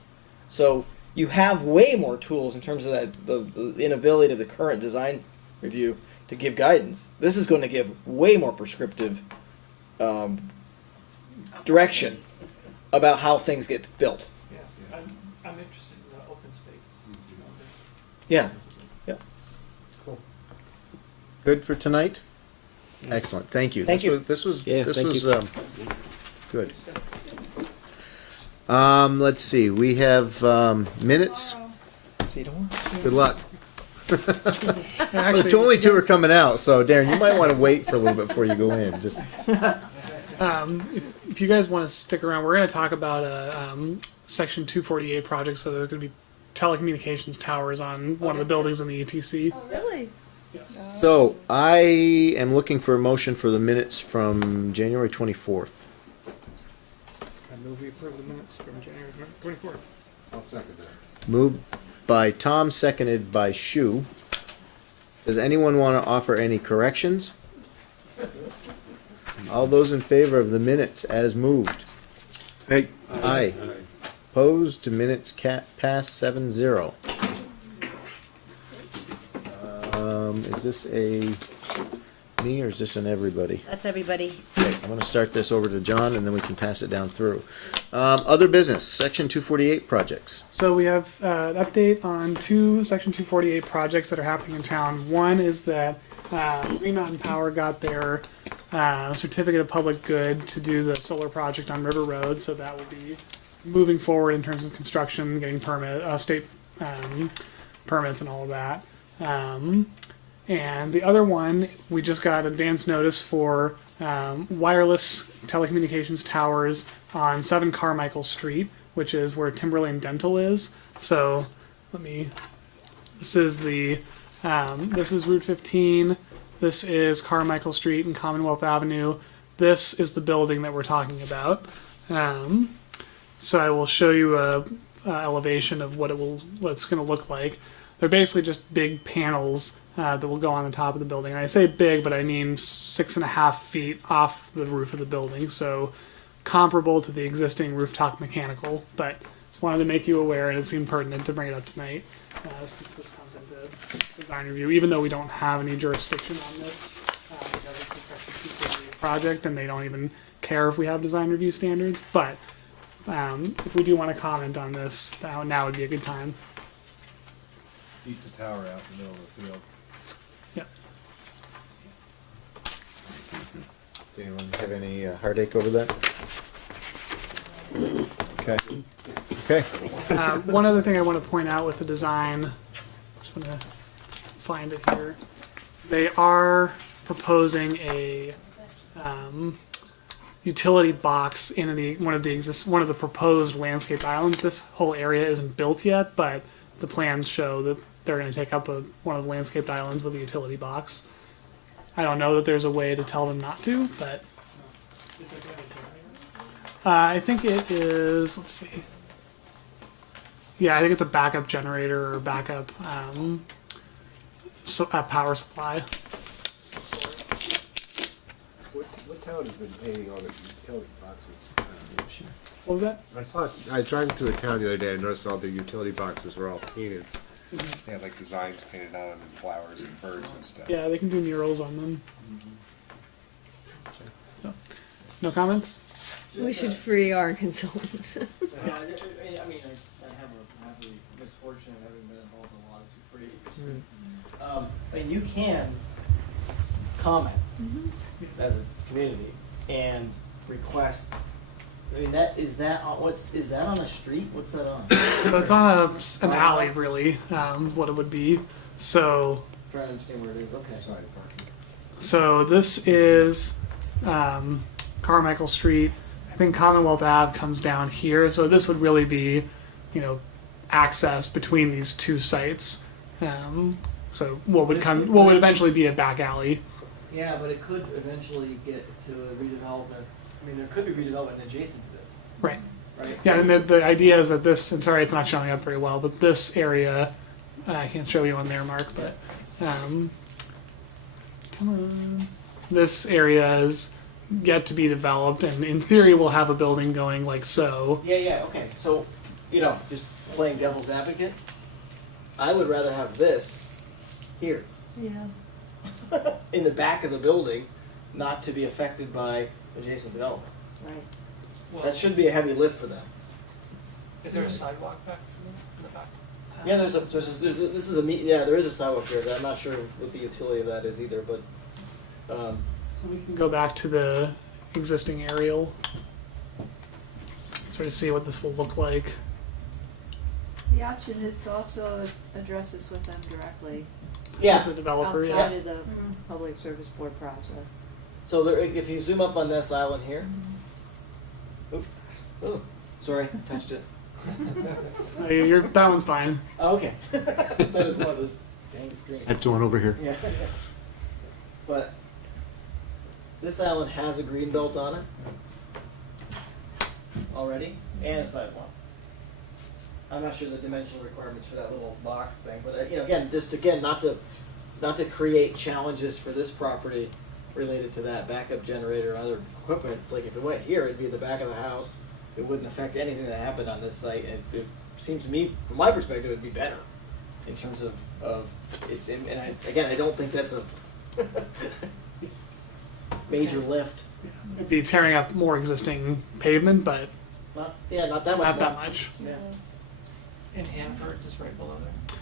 So you have way more tools in terms of the inability of the current design review to give guidance. This is going to give way more prescriptive direction about how things get built. Yeah, I'm interested in the open space. Yeah. Good for tonight? Excellent, thank you. Thank you. This was Yeah, thank you. good. Let's see, we have, minutes. See you tomorrow. Good luck. Actually, Only two are coming out, so Darren, you might want to wait for a little bit before you go in, just. if you guys want to stick around, we're going to talk about a Section 248 project. So there's going to be telecommunications towers on one of the buildings in the ETC. Oh, really? So, I am looking for a motion for the minutes from January 24th. I move we approve the minutes from January 24th. I'll second that. Moved by Tom, seconded by Shu. Does anyone want to offer any corrections? All those in favor of the minutes as moved? Hey, Aye. Opposed to minutes pass 7-0. Is this a me or is this an everybody? That's everybody. Okay, I'm gonna start this over to John and then we can pass it down through. Other business, section 248 projects. So we have an update on two Section 248 projects that are happening in town. One is that Green Mountain Power got their certificate of public good to do the solar project on River Road, so that will be moving forward in terms of construction, getting state permits and all of that. And the other one, we just got advance notice for wireless telecommunications towers on 7 Carmichael Street, which is where Timberlane Dental is. So this is Route 15. This is Carmichael Street and Commonwealth Avenue. This is the building that we're talking about. So I will show you a elevation of what it's going to look like. They're basically just big panels that will go on the top of the building. And I say big, but I mean 6.5 feet off the roof of the building. So comparable to the existing rooftop mechanical, but just wanted to make you aware, and it seemed pertinent to bring it up tonight since this comes into design review. Even though we don't have any jurisdiction on this, because it's a Section 248 project, and they don't even care if we have design review standards. But if we do want to comment on this, now would be a good time. Beats a tower out in the middle of the field. Yep. Does anyone have any heartache over that? Okay. Okay. One other thing I want to point out with the design, just want to find it here. They are proposing a utility box in one of the proposed landscape islands. This whole area isn't built yet, but the plans show that they're going to take up one of the landscaped islands with a utility box. I don't know that there's a way to tell them not to, but I think it is. Let's see. Yeah, I think it's a backup generator or backup power supply. What town has been painting all the utility boxes? What was that? I was driving through a town the other day and noticed all the utility boxes were all painted. They had like designs painted on them and flowers and birds and stuff. Yeah, they can do murals on them. So, no comments? We should free our consultants. I mean, I have a misfortune of having been involved in a lot of 248 proceedings. I mean, you can comment as a community and request. I mean, is that on a street? What's that on? So it's on an alley, really. What it would be. So. I'm trying to understand where it is. Okay. Side parking. So this is Carmichael Street. I think Commonwealth Ave comes down here. So this would really be, access between these two sites. So what would eventually be a back alley. Yeah, but it could eventually get to a redevelopment. I mean, there could be redevelopment adjacent to this. Right. right? Yeah, and the idea is that this, and sorry, it's not showing up very well, but this area, I can't show you on there, Mark, but, come on. This area is yet to be developed, and in theory, we'll have a building going like so. Yeah, okay. So, just playing devil's advocate, I would rather have this here Yeah. in the back of the building, not to be affected by adjacent development. Right. Well, That should be a heavy lift for them. is there a sidewalk back through in the back? Yeah, there is a sidewalk there. I'm not sure what the utility of that is either, but We can go back to the existing aerial, sort of see what this will look like. The option is to also address this with them directly, yeah. The developer, yeah. outside of the public service board process. So there, if you zoom up on this island here, oh, sorry, touched it. That one's fine. Oh, okay. That is one of those dang screens. That's the one over here. Yeah. But this island has a green belt on it already, and a sidewalk. I'm not sure the dimensional requirements for that little box thing, but again, not to create challenges for this property related to that backup generator or other equipment. It's like if it went here, it'd be the back of the house. It wouldn't affect anything that happened on this site, and it seems to me, from my perspective, it'd be better in terms of its. And I don't think that's a major lift. It'd be tearing up more existing pavement, but Not that much. not that more. much. Yeah. And Hanford, just right below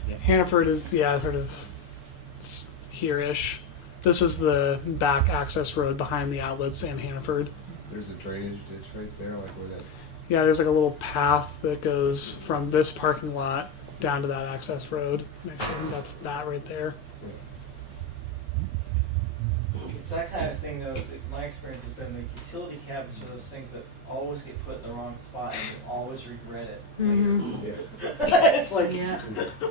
there. Hannaford is, sort of here-ish. This is the back access road behind the outlets and Hannaford. There's a drainage ditch right there, like where that, Yeah, there's like a little path that goes from this parking lot down to that access road. That's that right there. It's that kind of thing, though. My experience has been the utility cabinets are those things that always get put in the wrong spot and you always regret it later. It's like, Yeah.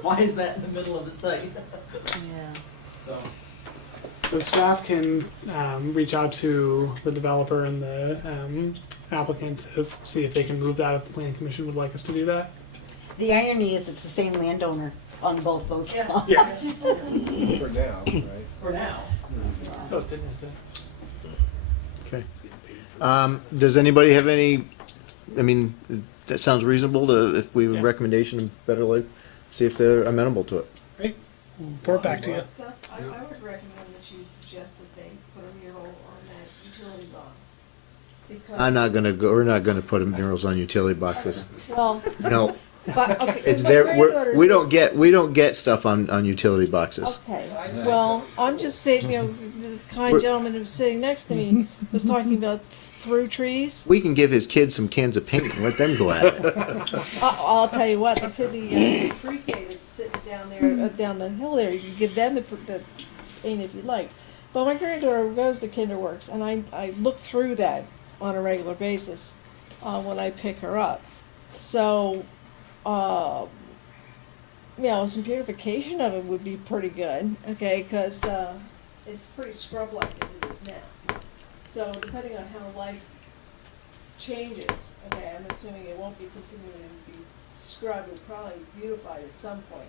why is that in the middle of the site? Yeah. So, So staff can reach out to the developer and the applicant to see if they can move that, if the planning commission would like us to do that. The irony is it's the same landowner on both those Yeah. lots. Yeah. for now, right? for now. So it's in this, Okay. Does anybody have any, that sounds reasonable to, if we have a Yeah. recommendation in Better Life, see if they're amenable to it. Great. We'll report back to you. Gus, I would recommend that you suggest that they put a mural on that utility box. Because We're not gonna put murals on utility boxes. Well, No, but, okay. it's my there, granddaughter's- we don't get stuff on utility boxes. Okay, well, I'm just saying, the kind We're- gentleman who was sitting next to me was talking about through trees. We can give his kids some cans of paint and let them go at it. I'll tell you what, the pre-K that's sitting down there, down the hill there, you can give them the paint if you'd like. But my granddaughter goes to Kinderworks, and I look through that on a regular basis when I pick her up. So, some beautification of it would be pretty good, okay, because it's pretty scrub-like as it is now. So depending on how life changes, okay, I'm assuming it won't be continuing to be scrubbed, it'll probably be beautified at some point,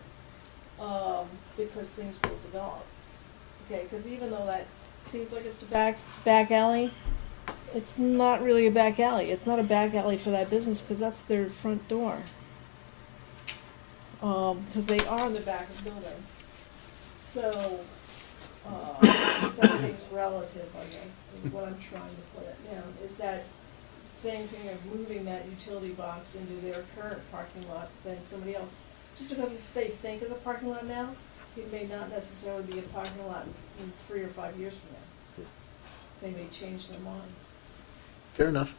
because things will develop. Okay, because even though that seems like it's the back alley, it's not really a back alley. It's not a back alley for that business, because that's their front door. Because they are in the back of the building. So, everything's relative, I guess, is what I'm trying to put it down, is that same thing of moving that utility box into their current parking lot than somebody else. Just because they think it's a parking lot now, it may not necessarily be a parking lot in 3 or 5 years from now. They may change their mind. Fair enough.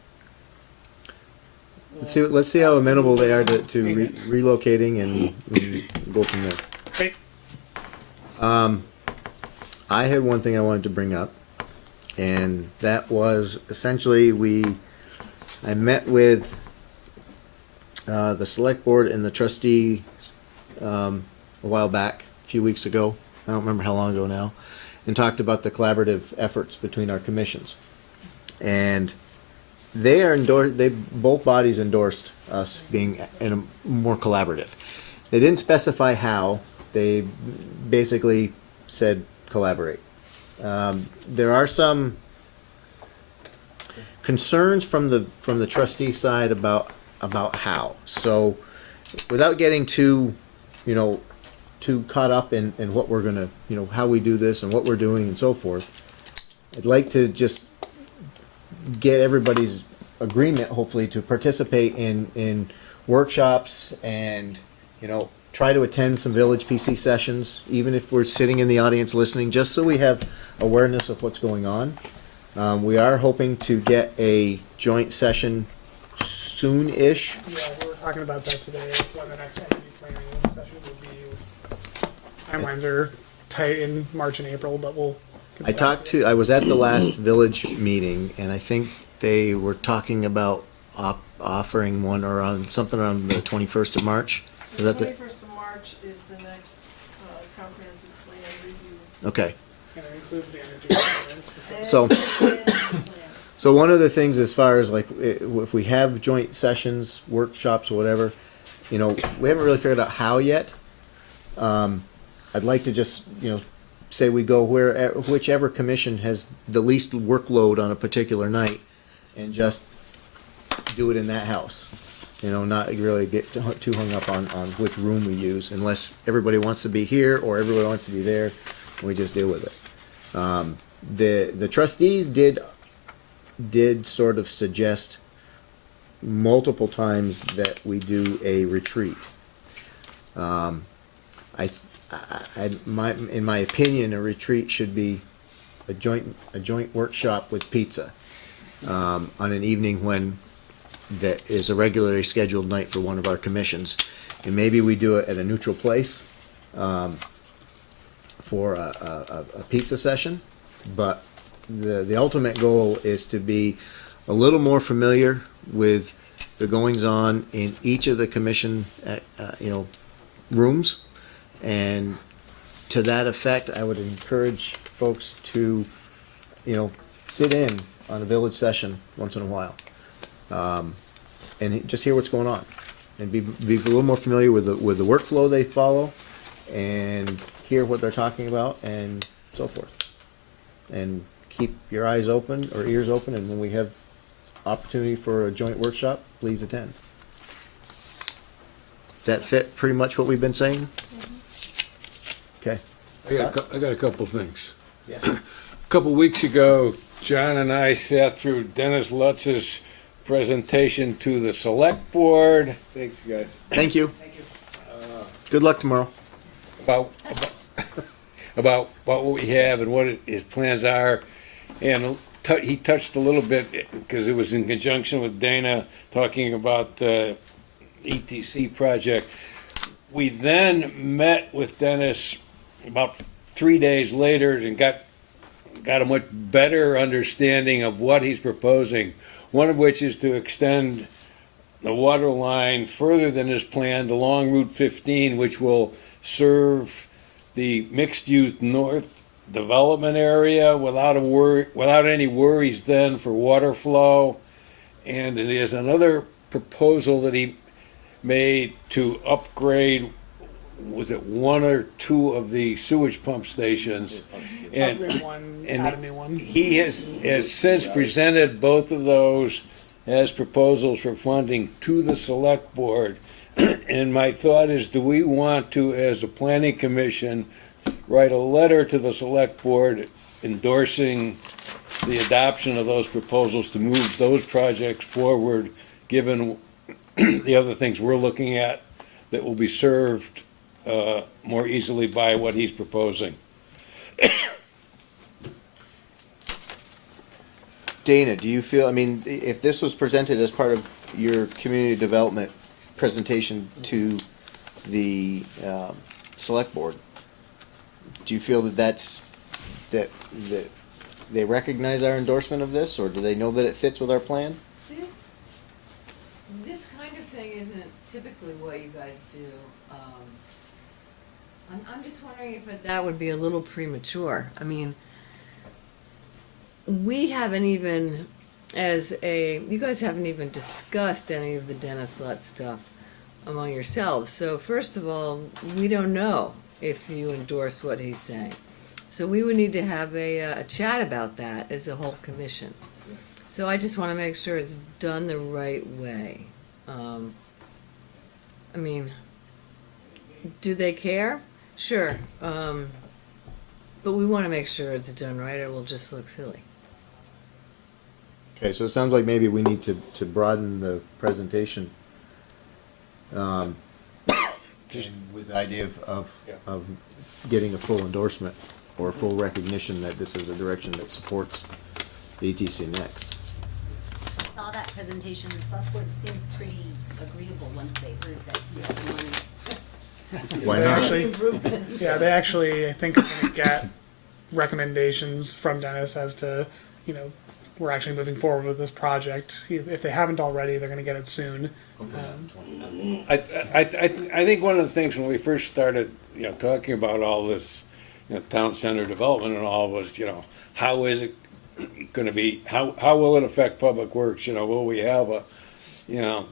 Let's see how amenable they are to relocating and go from there. Great. I had one thing I wanted to bring up, and that was essentially I met with the select board and the trustee a while back, a few weeks ago. I don't remember how long ago now, and talked about the collaborative efforts between our commissions. And both bodies endorsed us being in a more collaborative. They didn't specify how. They basically said collaborate. There are some concerns from the trustee side about how. So, without getting too caught up in what we're gonna, how we do this and what we're doing and so forth, I'd like to just get everybody's agreement, hopefully, to participate in workshops and, try to attend some village PC sessions, even if we're sitting in the audience listening, just so we have awareness of what's going on. We are hoping to get a joint session soon-ish. Yeah, we were talking about that today, when the next energy planning session will be. Timelines are tight in March and April, but we'll. I was at the last village meeting, and I think they were talking about offering one something around the 21st of March. Is that the? 21st of March is the next comprehensive plan review. Okay. And it includes the energy plans. So one of the things, as far as like if we have joint sessions, workshops, or whatever, we haven't really figured out how yet. I'd like to just say we go whichever commission has the least workload on a particular night, and just do it in that house. Not really get too hung up on which room we use, unless everybody wants to be here or everybody wants to be there, and we just deal with it. The trustees did sort of suggest multiple times that we do a retreat. In my opinion, a retreat should be a joint workshop with pizza on an evening when that is a regularly scheduled night for one of our commissions, and maybe we do it at a neutral place for a pizza session. But the ultimate goal is to be a little more familiar with the goings on in each of the commission rooms. And to that effect, I would encourage folks to, sit in on a village session once in a while, and just hear what's going on, and be a little more familiar with the workflow they follow, and hear what they're talking about, and so forth. And keep your eyes open or ears open, and when we have opportunity for a joint workshop, please attend. That fit pretty much what we've been saying? Okay. I got a couple things. Yes. A couple weeks ago, John and I sat through Dennis Lutz's presentation to the select board Thanks, you guys. Thank you. Good luck tomorrow. about what we have and what his plans are. And he touched a little bit, because it was in conjunction with Dana talking about the ETC project. We then met with Dennis about 3 days later and got a much better understanding of what he's proposing. One of which is to extend the water line further than is planned along Route 15, which will serve the mixed-use north development area without any worries then for water flow. And it is another proposal that he made to upgrade, was it one or two of the sewage pump stations? Upgrade one, add a new one. He has since presented both of those as proposals for funding to the select board. And my thought is, do we want to, as a planning commission, write a letter to the select board endorsing the adoption of those proposals to move those projects forward, given the other things we're looking at that will be served more easily by what he's proposing? Dana, do you feel, if this was presented as part of your community development presentation to the select board, do you feel that they recognize our endorsement of this, or do they know that it fits with our plan? This kind of thing isn't typically what you guys do. I'm just wondering if that would be a little premature. We haven't even you guys haven't even discussed any of the Dennis Lutz stuff among yourselves. So first of all, we don't know if you endorse what he's saying. So we would need to have a chat about that as a whole commission. So I just want to make sure it's done the right way. I mean, do they care? Sure. But we want to make sure it's done right or we'll just look silly. Okay, so it sounds like maybe we need to broaden the presentation. Just with the idea of getting a full endorsement or full recognition that this is a direction that supports the ETC Next. I saw that presentation, the select board seemed pretty agreeable once they heard that he was Why They not? actually, improvements. yeah, they actually, I think, are going to get recommendations from Dennis as to, we're actually moving forward with this project. If they haven't already, they're going to get it soon. I think one of the things when we first started, talking about all this, town center development and all was, how is it going to be, how will it affect public works? Will we have a,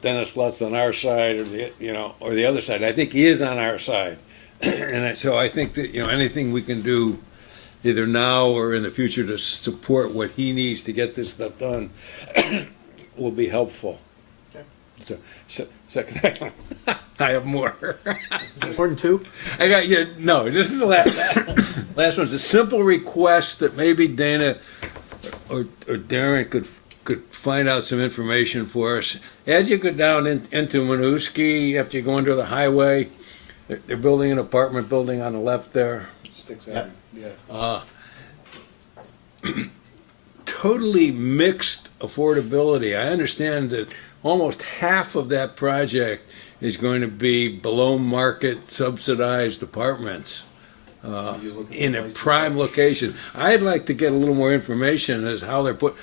Dennis Lutz on our side or the other side? I think he is on our side. So I think that, anything we can do either now or in the future to support what he needs to get this stuff done will be helpful. So second, I have more. More than two? I got no. This is the last one's a simple request that maybe Dana or Darren could find out some information for us. As you go down into Winooski, after you go under the highway, they're building an apartment building on the left there. Sticks out, yeah. Totally mixed affordability. I understand that almost half of that project is going to be below market subsidized apartments in a prime location. I'd like to get a little more information as how they put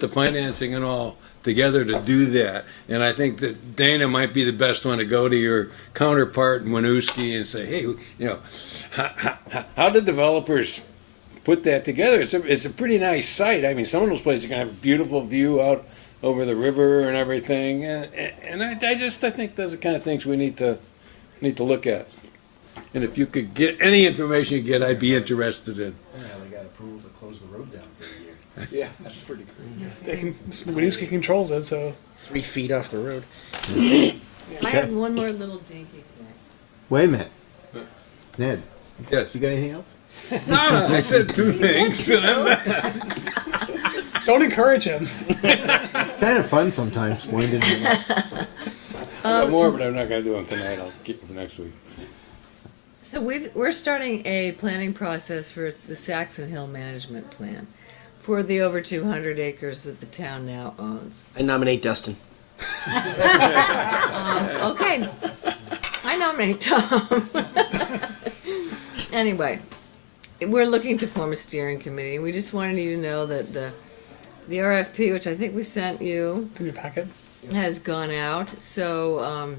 the financing and all together to do that. And I think that Dana might be the best one to go to your counterpart in Winooski and say, hey, how did developers put that together? It's a pretty nice site. I mean, some of those places are going to have a beautiful view out over the river and everything. And I think those are the kind of things we need to look at. And if you could get any information you get, I'd be interested in. Yeah, they got approval to close the road down for a year. Yeah, that's pretty crazy. Winooski controls it, so 3 feet off the road. I have one more little dinky thing. Wait a minute. Ned, Yes. you got anything else? I said two things. don't encourage him. It's kind of fun sometimes, winded. I got more, but I'm not going to do them tonight. I'll keep them for next week. So we're starting a planning process for the Saxon Hill Management Plan for the over 200 acres that the town now owns. I nominate Dustin. Okay, I nominate Tom. Anyway, we're looking to form a steering committee. We just wanted you to know that the RFP, which I think we sent you, It's in your packet. has gone out. So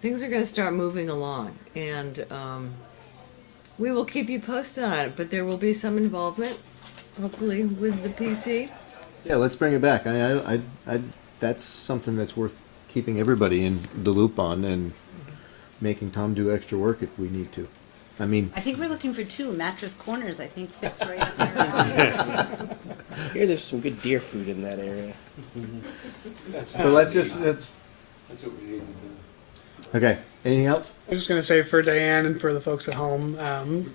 things are going to start moving along, and we will keep you posted on it. But there will be some involvement, hopefully, with the PC. Yeah, let's bring it back. That's something that's worth keeping everybody in the loop on and making Tom do extra work if we need to. I mean, I think we're looking for two mattress corners, I think fits right up there. Here, there's some good deer food in that area. but let's That's what we need to do. okay. Anything else? I was just going to say for Diane and for the folks at home,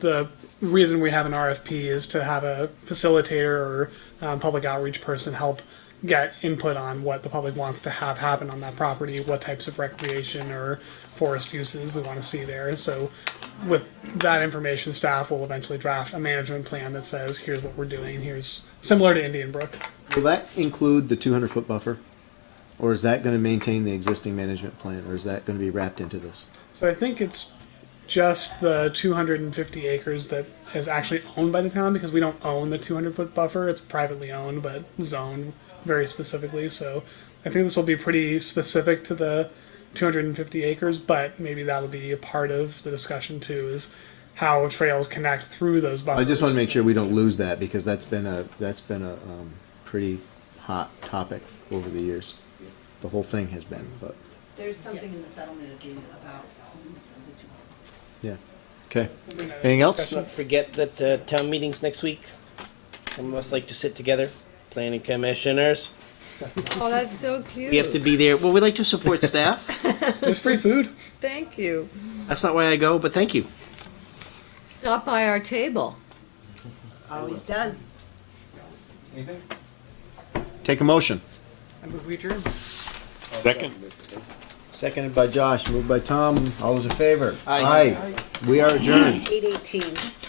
the reason we have an RFP is to have a facilitator or public outreach person help get input on what the public wants to have happen on that property, what types of recreation or forest uses we want to see there. So with that information, staff will eventually draft a management plan that says, here's what we're doing, here's similar to Indian Brook. Will that include the 200-foot buffer? Or is that going to maintain the existing management plan? Or is that going to be wrapped into this? So I think it's just the 250 acres that is actually owned by the town, because we don't own the 200-foot buffer. It's privately owned, but zoned very specifically. So I think this will be pretty specific to the 250 acres, but maybe that'll be a part of the discussion too, is how trails connect through those buffers. I just want to make sure we don't lose that because that's been a pretty hot topic over the years. The whole thing has been, but, There's something in the settlement agreement about use of the yeah. Okay. Anything else? Let's not forget that town meeting's next week. Some of us like to sit together, planning commissioners. Oh, that's so cute. We have to be there. Well, we like to support staff. There's free food. Thank you. That's not why I go, but thank you. Stop by our table. always does. Anything? Take a motion. I move we adjourn. Second. Seconded by Josh, moved by Tom. All those in favor? Aye. We are adjourned. 8:18.